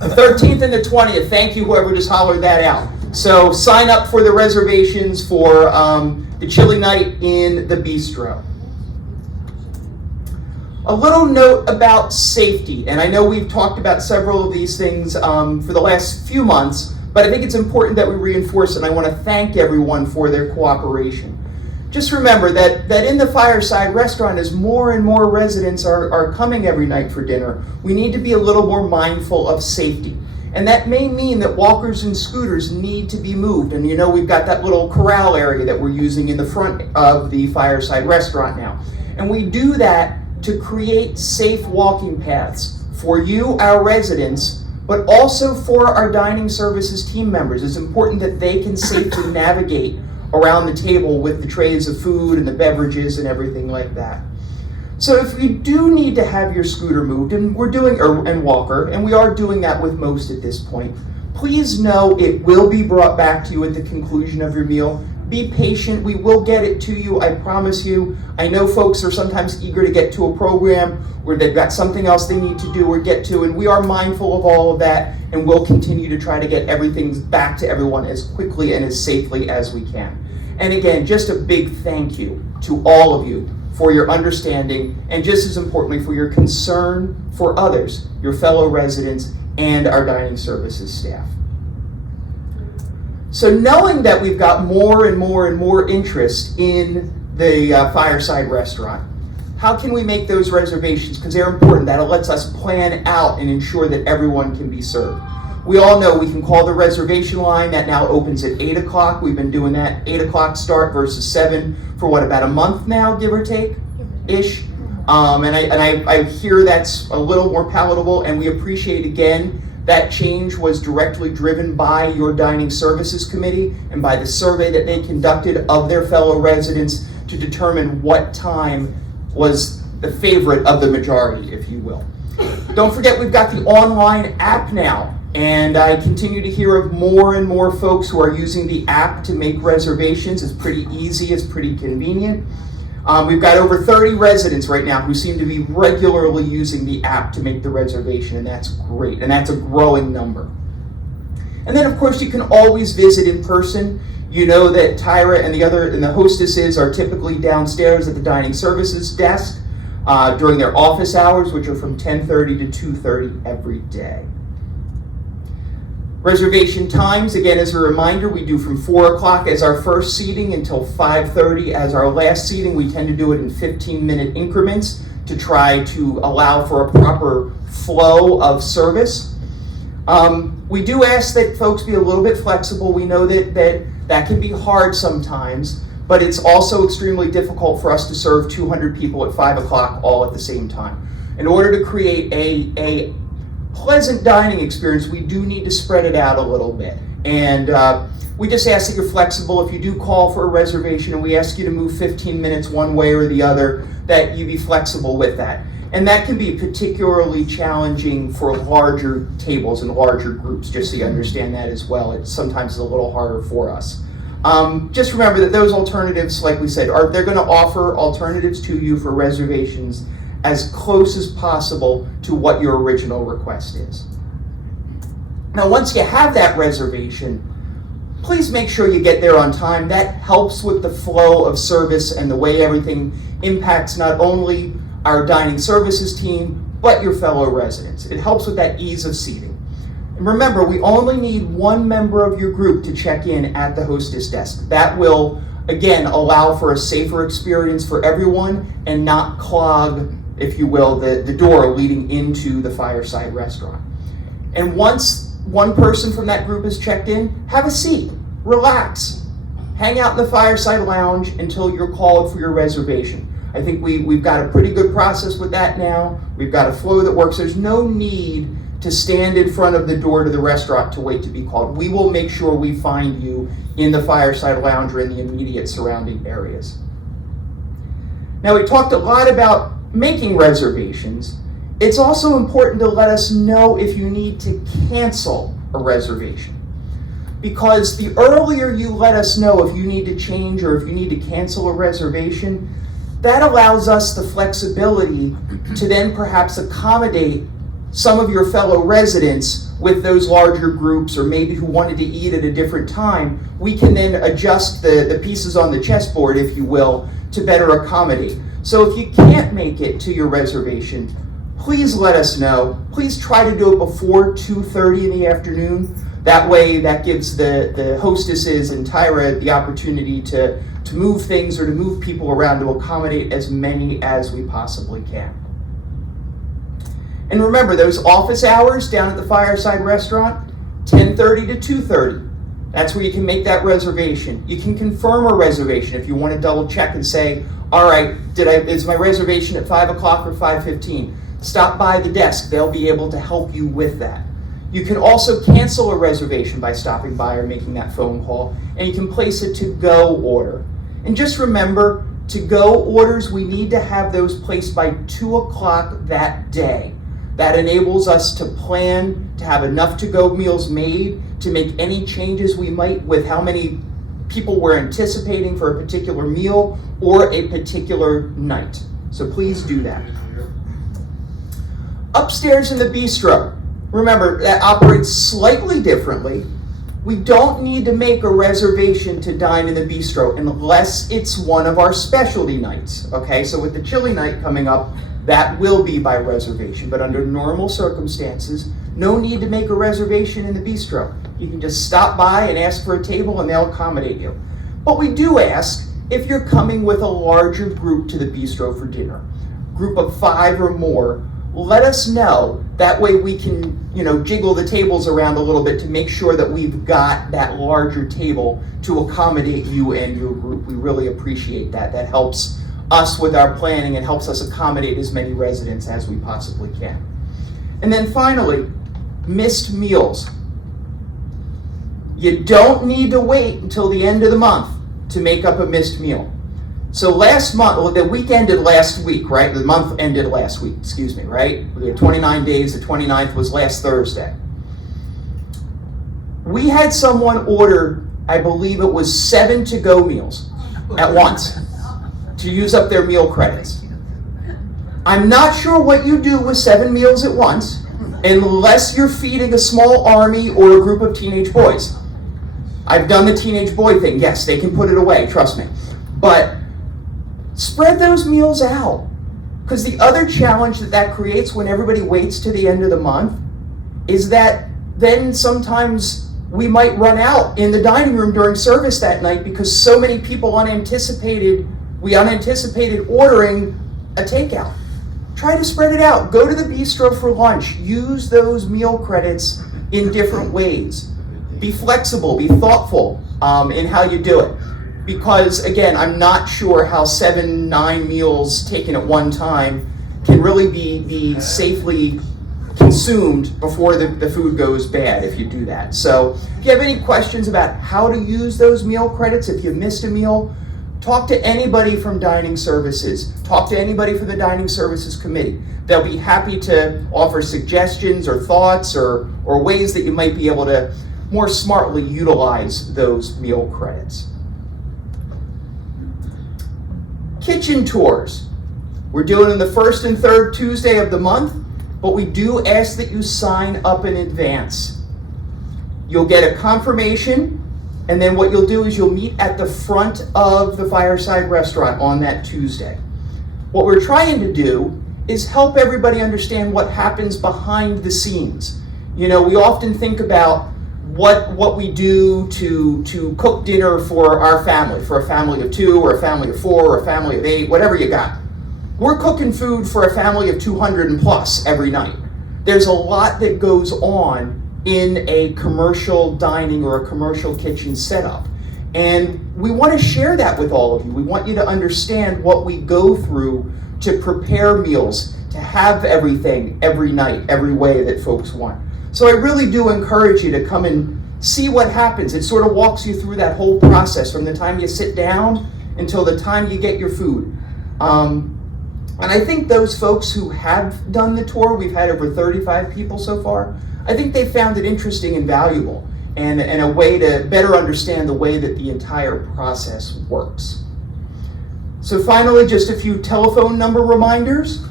The 13th and the 20th. Thank you, whoever just hollered that out. So sign up for the reservations for the chili night in the bistro. A little note about safety, and I know we've talked about several of these things for the last few months, but I think it's important that we reinforce it, and I want to thank everyone for their cooperation. Just remember that in the Fireside Restaurant, as more and more residents are coming every night for dinner, we need to be a little more mindful of safety. And that may mean that walkers and scooters need to be moved. And you know, we've got that little corral area that we're using in the front of the Fireside Restaurant now. And we do that to create safe walking paths for you, our residents, but also for our dining services team members. It's important that they can safely navigate around the table with the trays of food and the beverages and everything like that. So if you do need to have your scooter moved, and we're doing, and walker, and we are doing that with most at this point, please know it will be brought back to you at the conclusion of your meal. Be patient, we will get it to you, I promise you. I know folks are sometimes eager to get to a program where they've got something else they need to do or get to, and we are mindful of all of that, and we'll continue to try to get everything back to everyone as quickly and as safely as we can. And again, just a big thank you to all of you for your understanding, and just as importantly, for your concern for others, your fellow residents, and our dining services staff. So knowing that we've got more and more and more interest in the Fireside Restaurant, how can we make those reservations? Because they're important. That lets us plan out and ensure that everyone can be served. We all know we can call the reservation line. That now opens at 8 o'clock. We've been doing that 8 o'clock start versus 7 for what, about a month now, give or take-ish. And I hear that's a little more palatable, and we appreciate, again, that change was directly driven by your Dining Services Committee and by the survey that they conducted of their fellow residents to determine what time was the favorite of the majority, if you will. Don't forget, we've got the online app now. And I continue to hear of more and more folks who are using the app to make reservations. It's pretty easy, it's pretty convenient. We've got over 30 residents right now who seem to be regularly using the app to make the reservation, and that's great, and that's a growing number. And then of course you can always visit in person. You know that Tyra and the hostesses are typically downstairs at the dining services desk during their office hours, which are from 10:30 to 2:30 every day. Reservation times, again, as a reminder, we do from 4 o'clock as our first seating until 5:30 as our last seating. We tend to do it in 15-minute increments to try to allow for a proper flow of service. We do ask that folks be a little bit flexible. We know that can be hard sometimes, but it's also extremely difficult for us to serve 200 people at 5 o'clock all at the same time. In order to create a pleasant dining experience, we do need to spread it out a little bit. And we just ask that you're flexible. If you do call for a reservation and we ask you to move 15 minutes one way or the other, that you be flexible with that. And that can be particularly challenging for larger tables and larger groups, just so you understand that as well. It's sometimes a little harder for us. Just remember that those alternatives, like we said, they're going to offer alternatives to you for reservations as close as possible to what your original request is. Now, once you have that reservation, please make sure you get there on time. That helps with the flow of service and the way everything impacts not only our dining services team, but your fellow residents. It helps with that ease of seating. And remember, we only need one member of your group to check in at the hostess desk. That will, again, allow for a safer experience for everyone and not clog, if you will, the door leading into the Fireside Restaurant. And once one person from that group is checked in, have a seat, relax. hang out in the Fireside Lounge until you're called for your reservation. I think we've got a pretty good process with that now. We've got a flow that works. There's no need to stand in front of the door to the restaurant to wait to be called. We will make sure we find you in the Fireside Lounge or in the immediate surrounding areas. Now, we talked a lot about making reservations. It's also important to let us know if you need to cancel a reservation. Because the earlier you let us know if you need to change or if you need to cancel a reservation, that allows us the flexibility to then perhaps accommodate some of your fellow residents with those larger groups, or maybe who wanted to eat at a different time. We can then adjust the pieces on the chessboard, if you will, to better accommodate. So if you can't make it to your reservation, please let us know. Please try to do it before 2:30 in the afternoon. That way, that gives the hostesses and Tyra the opportunity to move things or to move people around to accommodate as many as we possibly can. And remember, those office hours down at the Fireside Restaurant, 10:30 to 2:30. That's where you can make that reservation. You can confirm a reservation if you want to double check and say, all right, is my reservation at 5 o'clock or 5:15? Stop by the desk. They'll be able to help you with that. You can also cancel a reservation by stopping by or making that phone call, and you can place a to-go order. And just remember, to-go orders, we need to have those placed by 2 o'clock that day. That enables us to plan to have enough to-go meals made to make any changes we might with how many people we're anticipating for a particular meal or a particular night. So please do that. Upstairs in the bistro, remember, that operates slightly differently. We don't need to make a reservation to dine in the bistro unless it's one of our specialty nights, okay? So with the chili night coming up, that will be by reservation, but under normal circumstances, no need to make a reservation in the bistro. You can just stop by and ask for a table and they'll accommodate you. But we do ask if you're coming with a larger group to the bistro for dinner, group of 5 or more, let us know. That way we can, jiggle the tables around a little bit to make sure that we've got that larger table to accommodate you and your group. We really appreciate that. That helps us with our planning and helps us accommodate as many residents as we possibly can. And then finally, missed meals. You don't need to wait until the end of the month to make up a missed meal. So last month, the week ended last week, right? The month ended last week, excuse me, right? We had 29 days, the 29th was last Thursday. We had someone order, I believe it was 7 to-go meals at once to use up their meal credits. I'm not sure what you do with 7 meals at once, unless you're feeding a small army or a group of teenage boys. I've done the teenage boy thing. Yes, they can put it away, trust me. But spread those meals out. Because the other challenge that creates when everybody waits to the end of the month is that then sometimes we might run out in the dining room during service that night because so many people unanticipated ordering a takeout. Try to spread it out. Go to the bistro for lunch. Use those meal credits in different ways. Be flexible, be thoughtful in how you do it. Because again, I'm not sure how 7, 9 meals taken at one time can really be safely consumed before the food goes bad if you do that. So if you have any questions about how to use those meal credits, if you missed a meal, talk to anybody from Dining Services. Talk to anybody from the Dining Services Committee. They'll be happy to offer suggestions or thoughts or ways that you might be able to more smartly utilize those meal credits. Kitchen tours. We're doing them the first and third Tuesday of the month, but we do ask that you sign up in advance. You'll get a confirmation, and then what you'll do is you'll meet at the front of the Fireside Restaurant on that Tuesday. What we're trying to do is help everybody understand what happens behind the scenes. We often think about what we do to cook dinner for our family, for a family of 2 or a family of 4 or a family of 8, whatever you got. We're cooking food for a family of 200 and plus every night. There's a lot that goes on in a commercial dining or a commercial kitchen setup. And we want to share that with all of you. We want you to understand what we go through to prepare meals, to have everything every night, every way that folks want. So I really do encourage you to come and see what happens. It sort of walks you through that whole process from the time you sit down until the time you get your food. And I think those folks who have done the tour, we've had over 35 people so far, I think they found it interesting and valuable and a way to better understand the way that the entire process works. So finally, just a few telephone number reminders.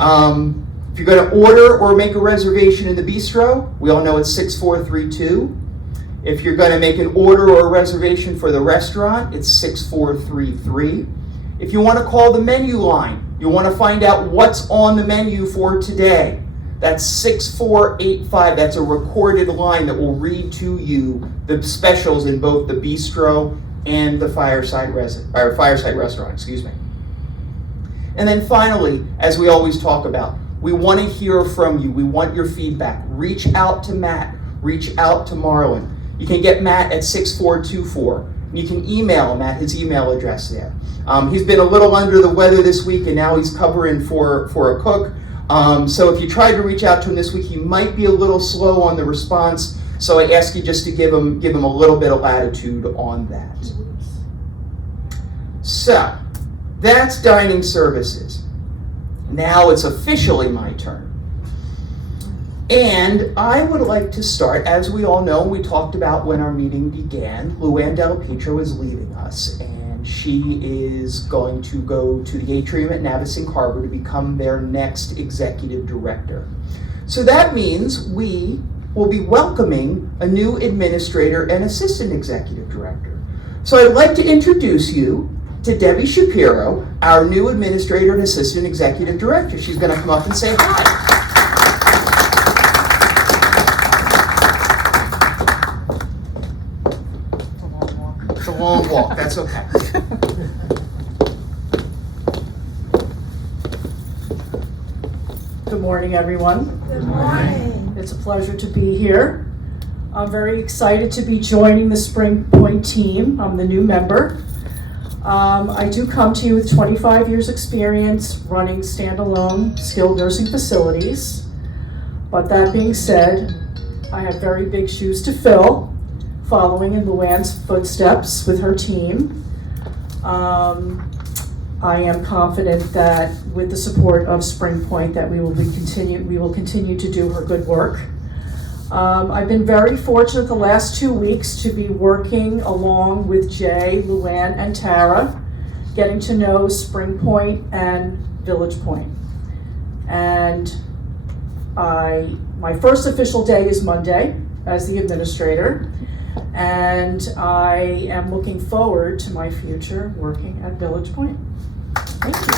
If you're going to order or make a reservation in the bistro, we all know it's 6432. If you're going to make an order or a reservation for the restaurant, it's 6433. If you want to call the menu line, you want to find out what's on the menu for today, that's 6485. That's a recorded line that will read to you the specials in both the bistro and the fireside restaurant, excuse me. And then finally, as we always talk about, we want to hear from you. We want your feedback. Reach out to Matt. Reach out to Marlon. You can get Matt at 6424. You can email him at his email address there. He's been a little under the weather this week, and now he's covering for a cook. So if you tried to reach out to him this week, he might be a little slow on the response. So I ask you just to give him a little bit of latitude on that. So that's dining services. Now it's officially my turn. And I would like to start, as we all know, we talked about when our meeting began, Luann Della Pietra is leaving us, and she is going to go to the atrium at Navesink Harbor to become their next executive director. So that means we will be welcoming a new administrator and assistant executive director. So I'd like to introduce you to Debbie Shapiro, our new administrator and assistant executive director. She's going to come up and say hi. It's a long walk, that's okay. Good morning, everyone. Good morning. It's a pleasure to be here. I'm very excited to be joining the Spring Point team. I'm the new member. I do come to you with 25 years experience running standalone skilled nursing facilities. But that being said, I have very big shoes to fill, following in Luann's footsteps with her team. I am confident that with the support of Spring Point that we will continue to do her good work. I've been very fortunate the last 2 weeks to be working along with Jay, Luann, and Tara, getting to know Spring Point and Village Point. And my first official day is Monday as the administrator, and I am looking forward to my future working at Village Point. Thank you.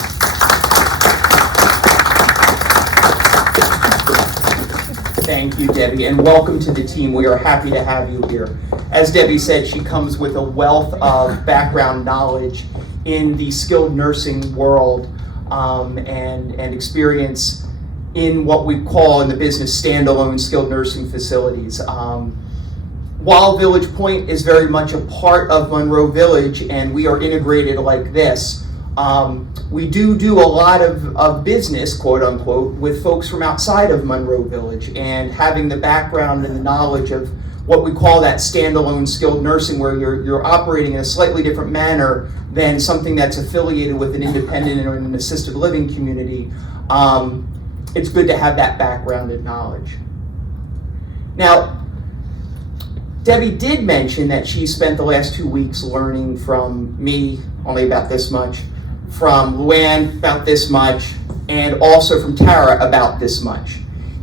Thank you, Debbie, and welcome to the team. We are happy to have you here. As Debbie said, she comes with a wealth of background knowledge in the skilled nursing world and experience in what we call in the business standalone skilled nursing facilities. While Village Point is very much a part of Monroe Village and we are integrated like this, we do a lot of business, quote unquote, with folks from outside of Monroe Village, and having the background and the knowledge of what we call that standalone skilled nursing, where you're operating in a slightly different manner than something that's affiliated with an independent or an assisted living community. It's good to have that background and knowledge. Now, Debbie did mention that she spent the last 2 weeks learning from me, only about this much, from Luann about this much, and also from Tara about this much.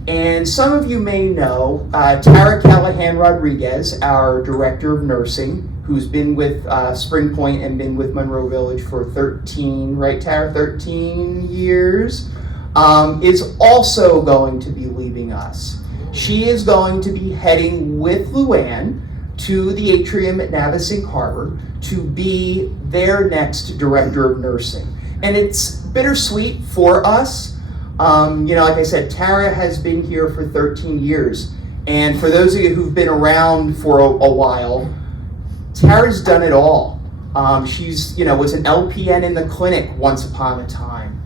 And some of you may know Tara Callahan Rodriguez, our Director of Nursing, who's been with Spring Point and been with Monroe Village for 13, right Tara, 13 years, is also going to be leaving us. She is going to be heading with Luann to the atrium at Navesink Harbor to be their next director of nursing. And it's bittersweet for us. Like I said, Tara has been here for 13 years. And for those of you who've been around for a while, Tara's done it all. She's, was an LPN in the clinic once upon a time.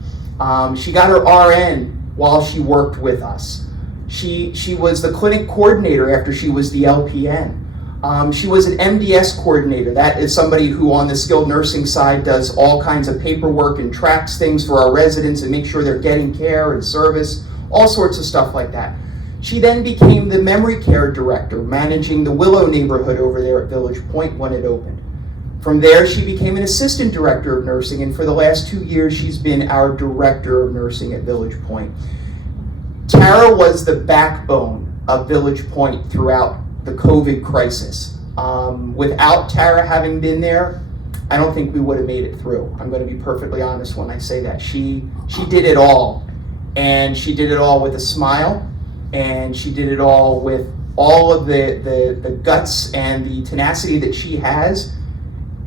She got her RN while she worked with us. She was the clinic coordinator after she was the LPN. She was an MDS coordinator. That is somebody who on the skilled nursing side does all kinds of paperwork and tracks things for our residents and make sure they're getting care and service, all sorts of stuff like that. She then became the memory care director, managing the Willow neighborhood over there at Village Point when it opened. From there, she became an assistant director of nursing, and for the last 2 years, she's been our director of nursing at Village Point. Tara was the backbone of Village Point throughout the COVID crisis. Without Tara having been there, I don't think we would have made it through. I'm going to be perfectly honest when I say that. She did it all, and she did it all with a smile, and she did it all with all of the guts and the tenacity that she has.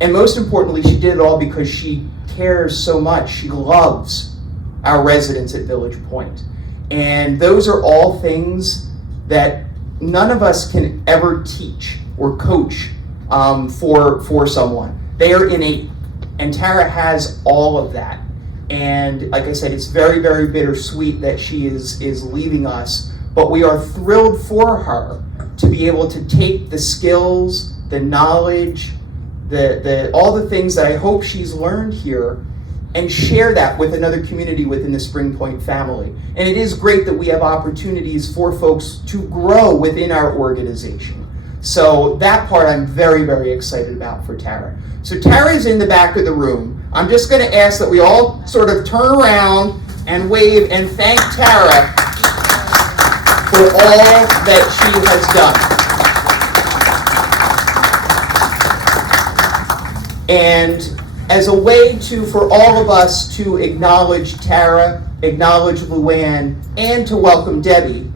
And most importantly, she did it all because she cares so much. She loves our residents at Village Point. And those are all things that none of us can ever teach or coach for someone. They are innate. And Tara has all of that. And like I said, it's very, very bittersweet that she is leaving us. But we are thrilled for her to be able to take the skills, the knowledge, all the things that I hope she's learned here and share that with another community within the Spring Point family. And it is great that we have opportunities for folks to grow within our organization. So that part I'm very, very excited about for Tara. So Tara's in the back of the room. I'm just going to ask that we all sort of turn around and wave and thank Tara for all that she has done. And as a way for all of us to acknowledge Tara, acknowledge Luann, and to welcome Debbie,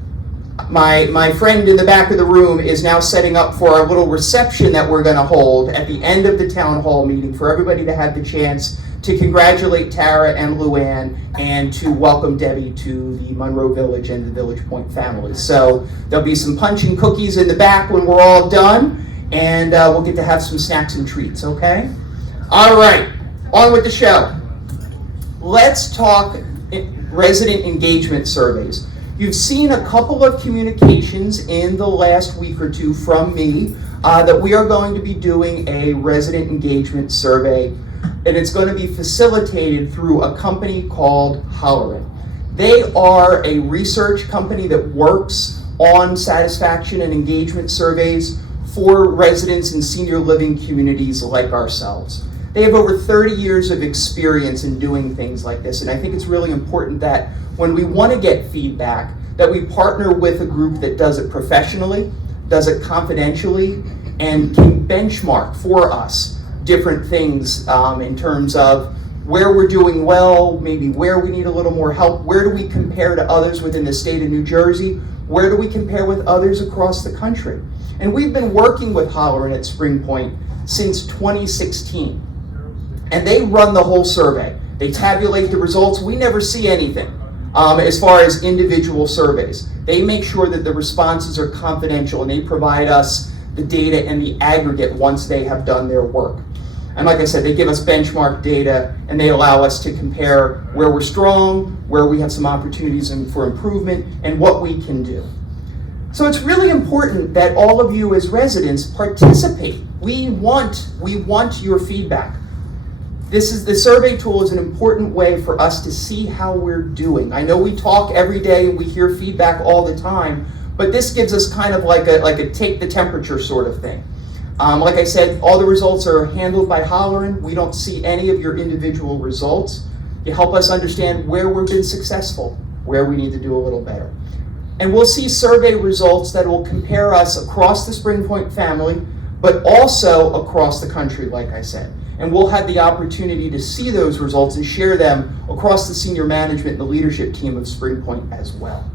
my friend in the back of the room is now setting up for our little reception that we're going to hold at the end of the town hall meeting for everybody to have the chance to congratulate Tara and Luann and to welcome Debbie to the Monroe Village and the Village Point family. So there'll be some punch and cookies in the back when we're all done, and we'll get to have some snacks and treats, okay? All right, on with the show. Let's talk resident engagement surveys. You've seen a couple of communications in the last week or two from me that we are going to be doing a resident engagement survey, and it's going to be facilitated through a company called Hollerin. They are a research company that works on satisfaction and engagement surveys for residents in senior living communities like ourselves. They have over 30 years of experience in doing things like this, and I think it's really important that when we want to get feedback, that we partner with a group that does it professionally, does it confidentially, and can benchmark for us different things in terms of where we're doing well, maybe where we need a little more help, where do we compare to others within the state of New Jersey, where do we compare with others across the country. And we've been working with Hollerin at Spring Point since 2016. And they run the whole survey. They tabulate the results. We never see anything as far as individual surveys. They make sure that the responses are confidential and they provide us the data and the aggregate once they have done their work. And like I said, they give us benchmark data and they allow us to compare where we're strong, where we have some opportunities for improvement, and what we can do. So it's really important that all of you as residents participate. We want your feedback. The survey tool is an important way for us to see how we're doing. I know we talk every day and we hear feedback all the time, but this gives us kind of like a take the temperature sort of thing. Like I said, all the results are handled by Hollerin. We don't see any of your individual results. You help us understand where we've been successful, where we need to do a little better. And we'll see survey results that will compare us across the Spring Point family, but also across the country, like I said. And we'll have the opportunity to see those results and share them across the senior management and the leadership team of Spring Point as well.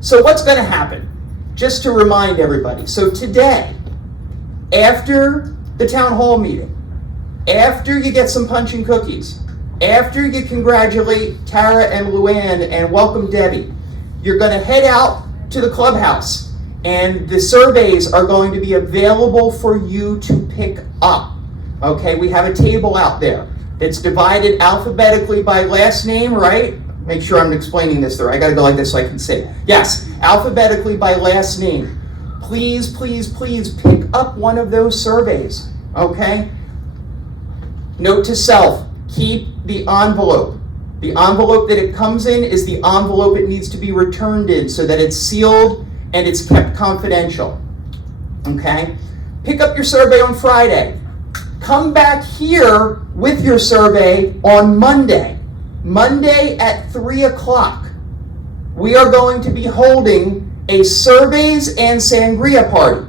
So what's going to happen? Just to remind everybody. So today, after the town hall meeting, after you get some punch and cookies, after you congratulate Tara and Luann and welcome Debbie, you're going to head out to the clubhouse and the surveys are going to be available for you to pick up. Okay, we have a table out there. It's divided alphabetically by last name, right? Make sure I'm explaining this there. I gotta go like this so I can see. Yes, alphabetically by last name. Please, please, please pick up one of those surveys, okay? Note to self, keep the envelope. The envelope that it comes in is the envelope it needs to be returned in so that it's sealed and it's kept confidential, okay? Pick up your survey on Friday. Come back here with your survey on Monday. Monday at 3 o'clock. We are going to be holding a surveys and sangria party.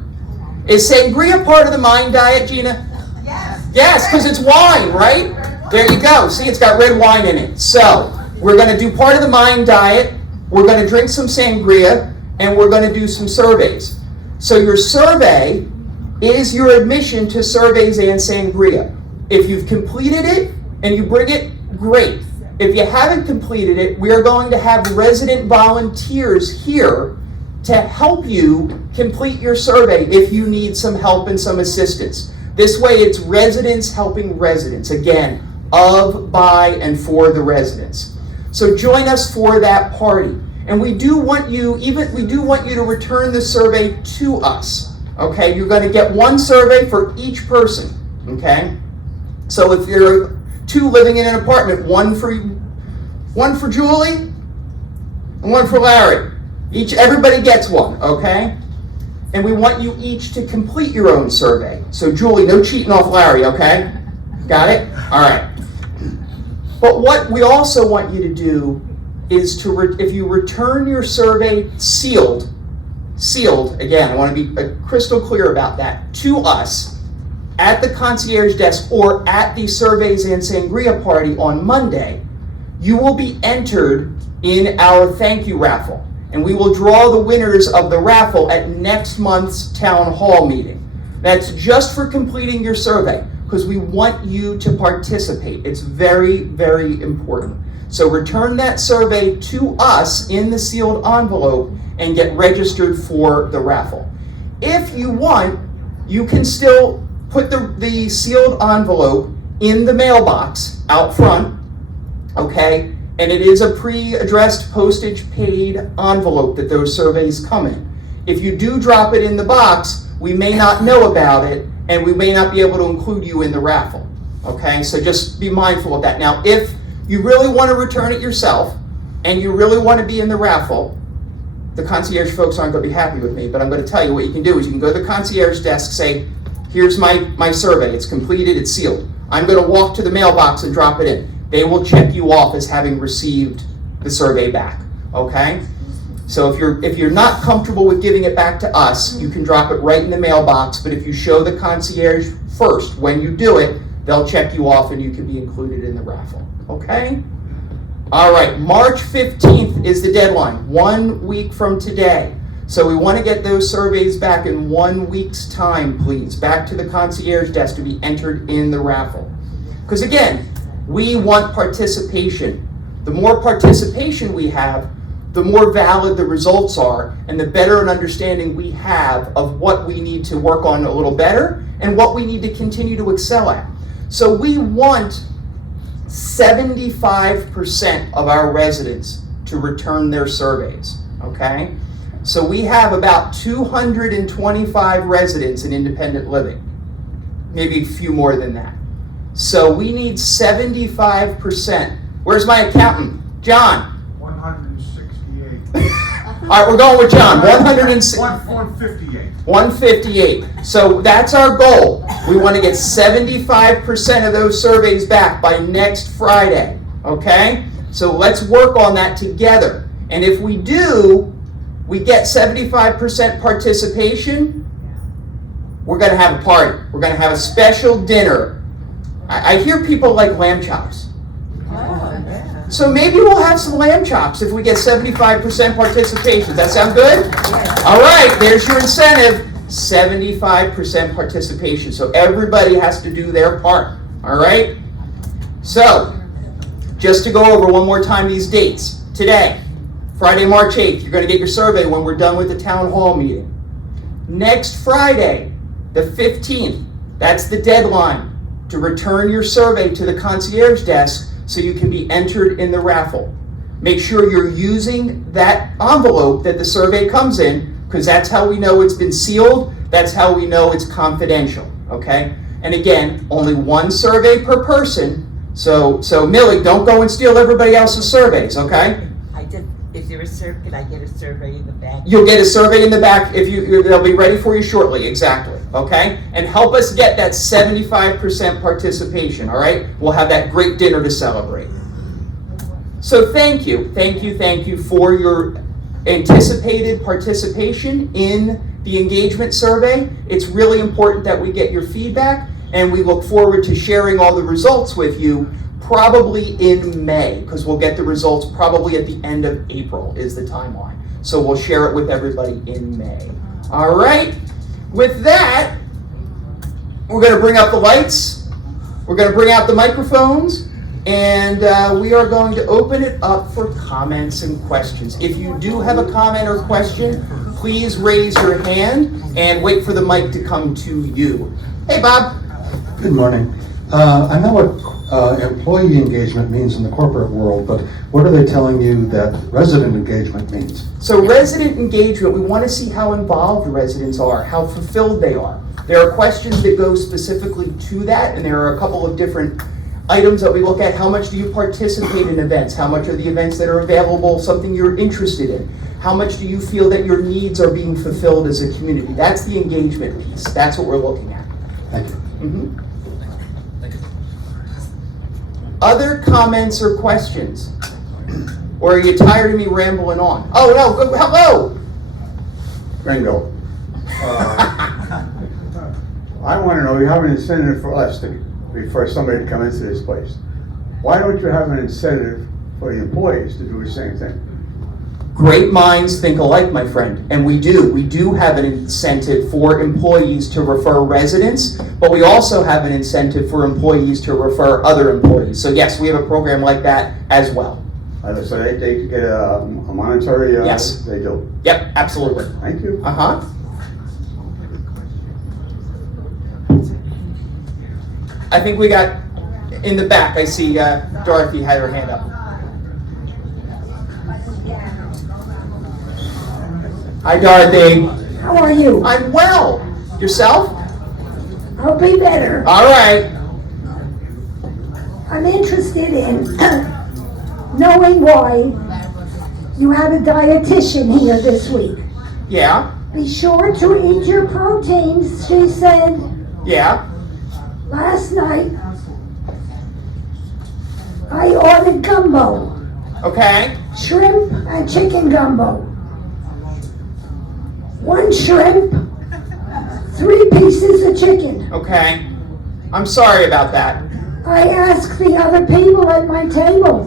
Is sangria part of the Mind Diet, Gina? Yes. Yes, because it's wine, right? There you go. See, it's got red wine in it. So, we're going to do part of the Mind Diet, we're going to drink some sangria, and we're going to do some surveys. So your survey is your admission to surveys and sangria. If you've completed it and you bring it, great. If you haven't completed it, we are going to have resident volunteers here to help you complete your survey if you need some help and some assistance. This way it's residents helping residents. Again, of, by, and for the residents. So join us for that party. And we do want you to return the survey to us. Okay, you're going to get one survey for each person. Okay, so if there are two living in an apartment, one for Julie and one for Larry. Everybody gets one. Okay, and we want you each to complete your own survey. So Julie, no cheating off Larry. Okay, got it? All right. But what we also want you to do is if you return your survey sealed, again, I want to be crystal clear about that, to us at the concierge desk or at the Surveys and Sangria party on Monday, you will be entered in our thank you raffle. And we will draw the winners of the raffle at next month's town hall meeting. That's just for completing your survey, because we want you to participate. It's very, very important. So return that survey to us in the sealed envelope and get registered for the raffle. If you want, you can still put the sealed envelope in the mailbox out front, okay? And it is a pre-addressed postage paid envelope that those surveys come in. If you do drop it in the box, we may not know about it and we may not be able to include you in the raffle, okay? So just be mindful of that. Now, if you really want to return it yourself and you really want to be in the raffle, the concierge folks aren't going to be happy with me, but I'm going to tell you what you can do is you can go to the concierge desk, say, here's my survey, it's completed, it's sealed. I'm going to walk to the mailbox and drop it in. They will check you off as having received the survey back, okay? So if you're not comfortable with giving it back to us, you can drop it right in the mailbox, but if you show the concierge first when you do it, they'll check you off and you can be included in the raffle, okay? All right, March 15th is the deadline, 1 week from today. So we want to get those surveys back in 1 week's time, please, back to the concierge desk to be entered in the raffle. Because again, we want participation. The more participation we have, the more valid the results are, and the better an understanding we have of what we need to work on a little better and what we need to continue to excel at. So we want 75% of our residents to return their surveys, okay? So we have about 225 residents in independent living, maybe a few more than that. So we need 75%. Where's my accountant? John. 168. All right, we're going with John. 158. 158. So that's our goal. We want to get 75% of those surveys back by next Friday. Okay? So let's work on that together. And if we do, we get 75% participation, we're going to have a party. We're going to have a special dinner. I hear people like lamb chops. So maybe we'll have some lamb chops if we get 75% participation. Does that sound good? All right, there's your incentive, 75% participation. So everybody has to do their part, all right? So, just to go over one more time these dates. Today, Friday, March 8th, you're going to get your survey when we're done with the town hall meeting. Next Friday, the 15th, that's the deadline to return your survey to the concierge desk so you can be entered in the raffle. Make sure you're using that envelope that the survey comes in, because that's how we know it's been sealed, that's how we know it's confidential, okay? And again, only one survey per person, so Millie, don't go and steal everybody else's surveys, okay? Is there a survey, can I get a survey in the back? You'll get a survey in the back, they'll be ready for you shortly, exactly, okay? And help us get that 75% participation, all right? We'll have that great dinner to celebrate. So thank you for your anticipated participation in the engagement survey. It's really important that we get your feedback, and we look forward to sharing all the results with you probably in May, because we'll get the results probably at the end of April is the timeline. So we'll share it with everybody in May. All right, with that, we're going to bring up the lights, we're going to bring out the microphones, and we are going to open it up for comments and questions. If you do have a comment or question, please raise your hand and wait for the mic to come to you. Hey, Bob. Good morning. I know what employee engagement means in the corporate world, but what are they telling you that resident engagement means? So resident engagement, we want to see how involved residents are, how fulfilled they are. There are questions that go specifically to that, and there are a couple of different items that we look at. How much do you participate in events? How much are the events that are available something you're interested in? How much do you feel that your needs are being fulfilled as a community? That's the engagement piece. That's what we're looking at. Thank you. Mm-hmm. Other comments or questions? Or are you tired of me rambling on? Oh, no, hello! Ringo. I want to know, you have an incentive for us for somebody to come into this place. Why don't you have an incentive for the employees to do the same thing? Great minds think alike, my friend, and we do. We do have an incentive for employees to refer residents, but we also have an incentive for employees to refer other employees. So yes, we have a program like that as well. So they get a monetary, yes. They do? Yep, absolutely. Thank you. Uh-huh. I think we got, in the back, I see Dorothy had her hand up. Hi, Dorothy. How are you? I'm well. Yourself? I'll be better. All right. I'm interested in knowing why you had a dietitian here this week. Yeah. Be sure to eat your proteins, she said. Yeah. Last night, I ordered gumbo. Okay. Shrimp and chicken gumbo. 1 shrimp, 3 pieces of chicken. Okay. I'm sorry about that. I asked the other people at my table,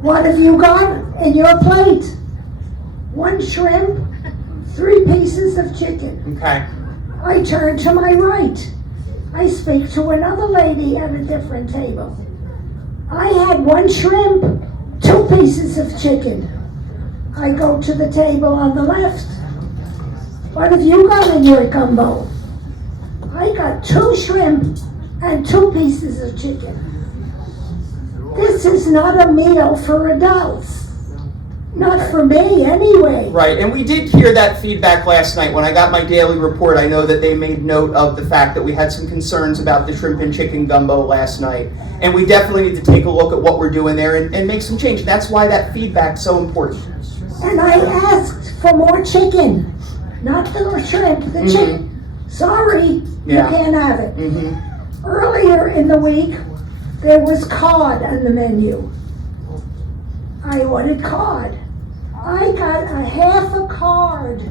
what have you got in your plate? 1 shrimp, 3 pieces of chicken. Okay. I turn to my right. I speak to another lady at a different table. I had 1 shrimp, 2 pieces of chicken. I go to the table on the left. What have you got in your gumbo? I got 2 shrimp and 2 pieces of chicken. This is not a meal for adults. Not for me, anyway. Right, and we did hear that feedback last night. When I got my daily report, I know that they made note of the fact that we had some concerns about the shrimp and chicken gumbo last night. And we definitely need to take a look at what we're doing there and make some change. That's why that feedback's so important. And I asked for more chicken. Not the shrimp, the chicken. Sorry, Yeah. you can't have it. Mm-hmm. Earlier in the week, there was cod on the menu. I ordered cod. I got a half a card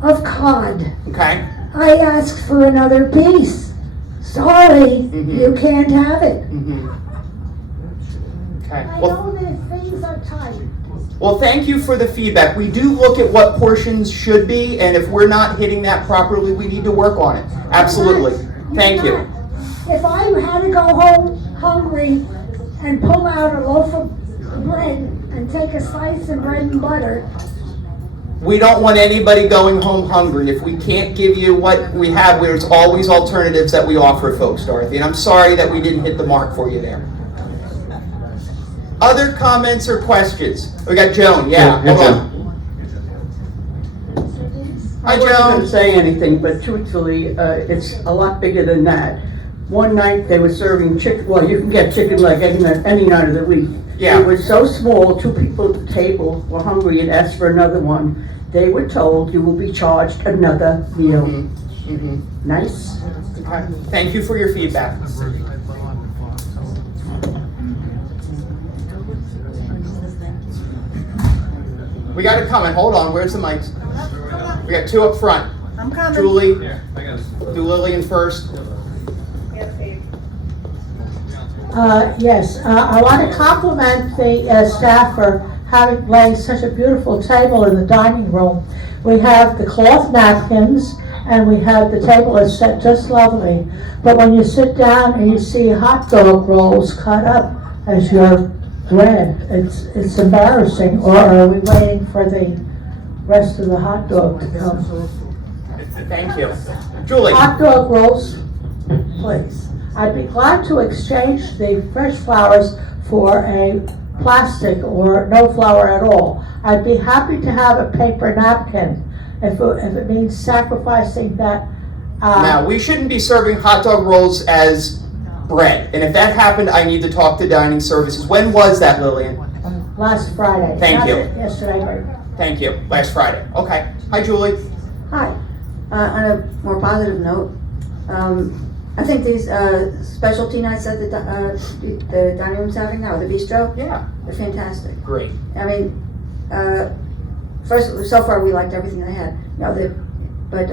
of cod. Okay. I asked for another piece. Sorry, you can't have it. Mm-hmm. Okay. I Well, know that things are tight. well, thank you for the feedback. We do look at what portions should be, and if we're not hitting that properly, we need to work on it. Absolutely. Thank you. If I had to go home hungry and pull out a loaf of bread and take a slice of bread and butter, We don't want anybody going home hungry. If we can't give you what we have, there's always alternatives that we offer folks, Dorothy. And I'm sorry that we didn't hit the mark for you there. Other comments or questions? We got Joan, yeah, Yeah, hold Joan. on. Hi, I wasn't Joan. going to say anything, but truthfully, it's a lot bigger than that. One night they were serving chicken, well, you can get chicken leg any night of the week. Yeah. It was so small, 2 people at the table were hungry and asked for another one. They were told you will be charged another meal. Nice. Okay. Thank you for your feedback. We got a comment. Hold on. Where's the mics? We got 2 up front. I'm coming. Julie, do Lillian first. Yes, I want to compliment the staff for having laid such a beautiful table in the dining room. We have the cloth napkins and we have the table is set just lovely. But when you sit down and you see hot dog rolls cut up as your bread, it's embarrassing. Or are we waiting for the rest of the hot dog to come? Thank you. Julie. Hot dog rolls, please. I'd be glad to exchange the fresh flowers for a plastic or no flour at all. I'd be happy to have a paper napkin if it means sacrificing that. Now, we shouldn't be serving hot dog rolls as bread. And if that happened, I need to talk to dining services. When was that, Lillian? Last Friday. Thank Not you. Yesterday, but. Thank you. Last Friday. Okay. Hi, Julie. Hi. On a more positive note, I think these specialty nights that the dining room's having now, the bistro, Yeah. they're fantastic. Great. I mean, first, so far we liked everything they had. But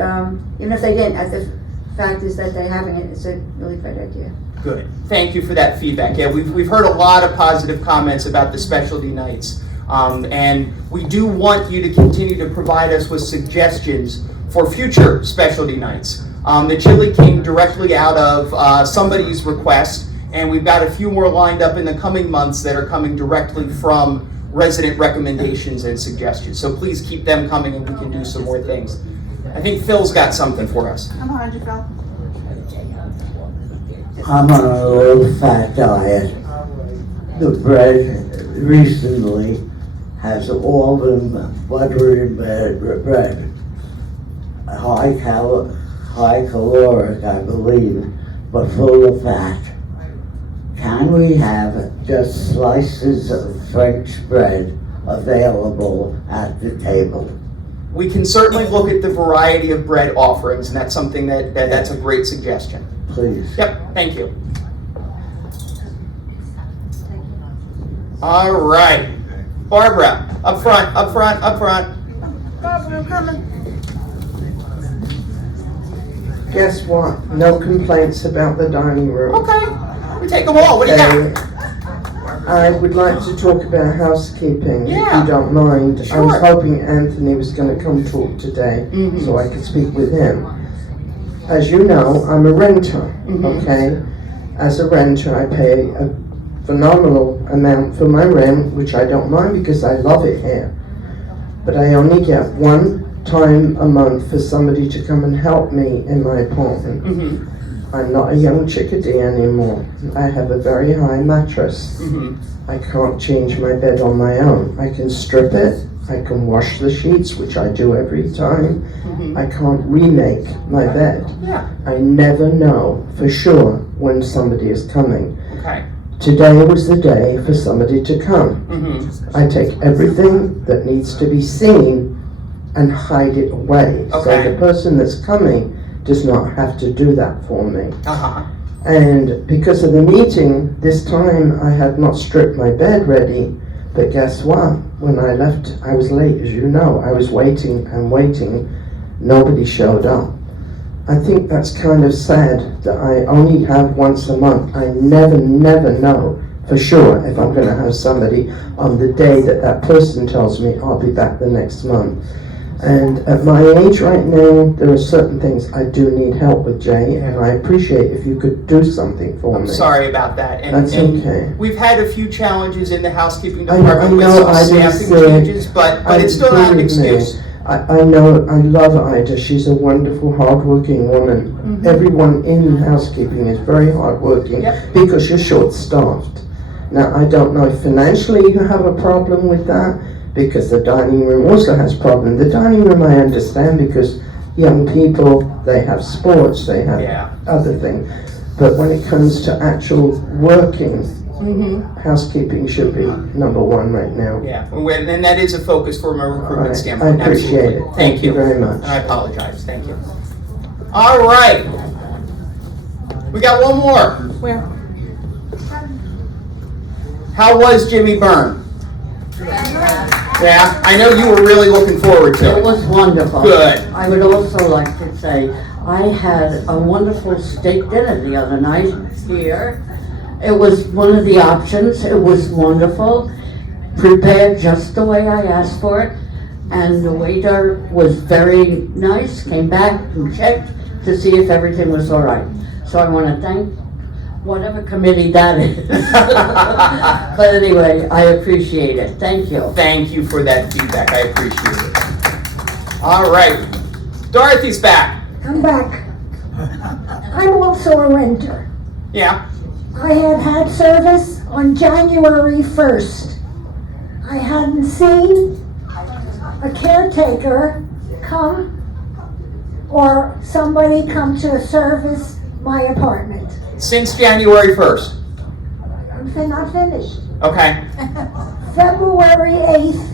even if they didn't, the fact is that they're having it. It's a really great idea. Good. Thank you for that feedback. Yeah, we've heard a lot of positive comments about the specialty nights. And we do want you to continue to provide us with suggestions for future specialty nights. The chili came directly out of somebody's request, and we've got a few more lined up in the coming months that are coming directly from resident recommendations and suggestions. So please keep them coming and we can do some more things. I think Phil's got something for us. I'm behind you, Phil. I'm on a low fat diet. The bread recently has almond buttery bread. High caloric, I believe, but full of fat. Can we have just slices of French bread available at the table? We can certainly look at the variety of bread offerings, and that's something that's a great suggestion. Please. Yep, thank you. All right. Barbara, up front, up front, up front. Barbara, I'm coming. Guess what? No complaints about the dining room. Okay, we take them all. What do you got? I would like to talk about housekeeping, Yeah. if you don't mind. I was Sure. hoping Anthony was going to come talk today, so I could speak with him. As you know, I'm a renter, okay? As a renter, I pay a phenomenal amount for my rent, which I don't mind because I love it here. But I only get one time a month for somebody to come and help me in my apartment. I'm not a young chickadee anymore. I have a very high mattress. I can't change my bed on my own. I can strip it, I can wash the sheets, which I do every time. I can't remake my bed. Yeah. I never know for sure when somebody is coming. Okay. Today was the day for somebody to come. I take everything that needs to be seen and hide it away. Okay. So the person that's coming does not have to do that for me. Uh-huh. And because of the meeting, this time I had not stripped my bed ready, but guess what? When I left, I was late, as you know. I was waiting and waiting. Nobody showed up. I think that's kind of sad that I only have once a month. I never know for sure if I'm going to have somebody on the day that that person tells me I'll be back the next month. And at my age right now, there are certain things I do need help with, Jay, and I appreciate if you could do something for me. Sorry about that. That's okay. We've had a few challenges in the housekeeping I department with know, some I didn't staffing say- changes, but it's still not an excuse. I know, I love Ida. She's a wonderful, hardworking woman. Everyone in housekeeping is very hardworking because you're short-staffed. Now, I don't know if financially you have a problem with that, because the dining room also has problems. The dining room I understand because young people, they have sports, they have other things. But when it comes to actual working, housekeeping should be number one right now. Yeah, and that is a focus from a recruitment Right. standpoint. I appreciate Absolutely. it. Thank you very much. And I apologize. Thank you. All right. We got one more. Where? How was Jimmy Byrne? Yeah, I know you were really looking forward to It it. was wonderful. Good. I would also like to say, I had a wonderful steak dinner the other night here. It was one of the options. It was wonderful, prepared just the way I asked for it. And the waiter was very nice, came back and checked to see if everything was all right. So I want to thank whatever committee that is. But anyway, I appreciate it. Thank you. Thank you for that feedback. I appreciate it. All right. Dorothy's back. I'm back. I'm also a renter. Yeah. I had had service on January 1st. I hadn't seen a caretaker come or somebody come to service my apartment. Since January 1st. I'm not finished. Okay. February 8th,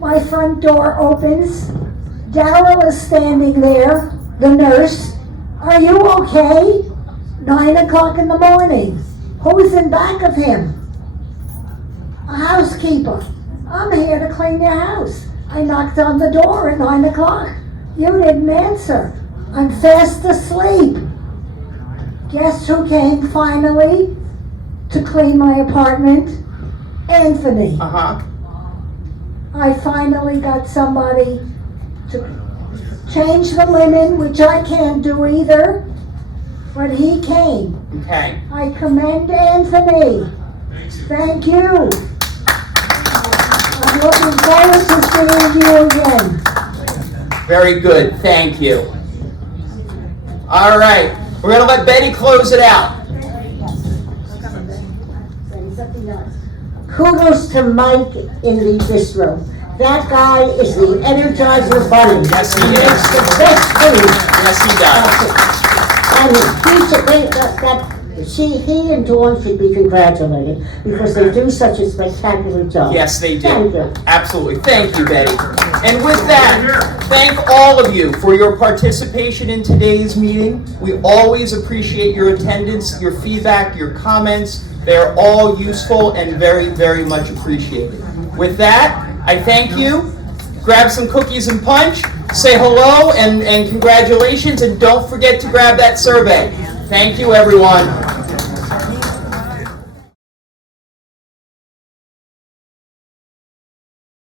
my front door opens. Daryl is standing there, the nurse. Are you okay? 9 o'clock in the morning. Who's in back of him? A housekeeper. I'm here to clean your house. I knocked on the door at 9 o'clock. You didn't answer. I'm fast asleep. Guess who came finally to clean my apartment? Anthony. I finally got somebody to change the linen, which I can't do either, but he came. Okay. I commend Anthony. Thank you. I'm looking forward to seeing you again. Very good. Thank you. All right. We're going to let Betty close it out. Kudos to Mike in the bistro. That guy is the Energizer Bunny. Yes, he He is. makes the best food. Yes, he does. And he and Dawn should be congratulated because they do such a spectacular job. Yes, they do. Thank you. Absolutely. Thank you, Betty. And with that, thank all of you for your participation in today's meeting. We always appreciate your attendance, your feedback, your comments. They are all useful and very, very much appreciated. With that, I thank you. Grab some cookies and punch. Say hello and congratulations. And don't forget to grab that survey. Thank you, everyone.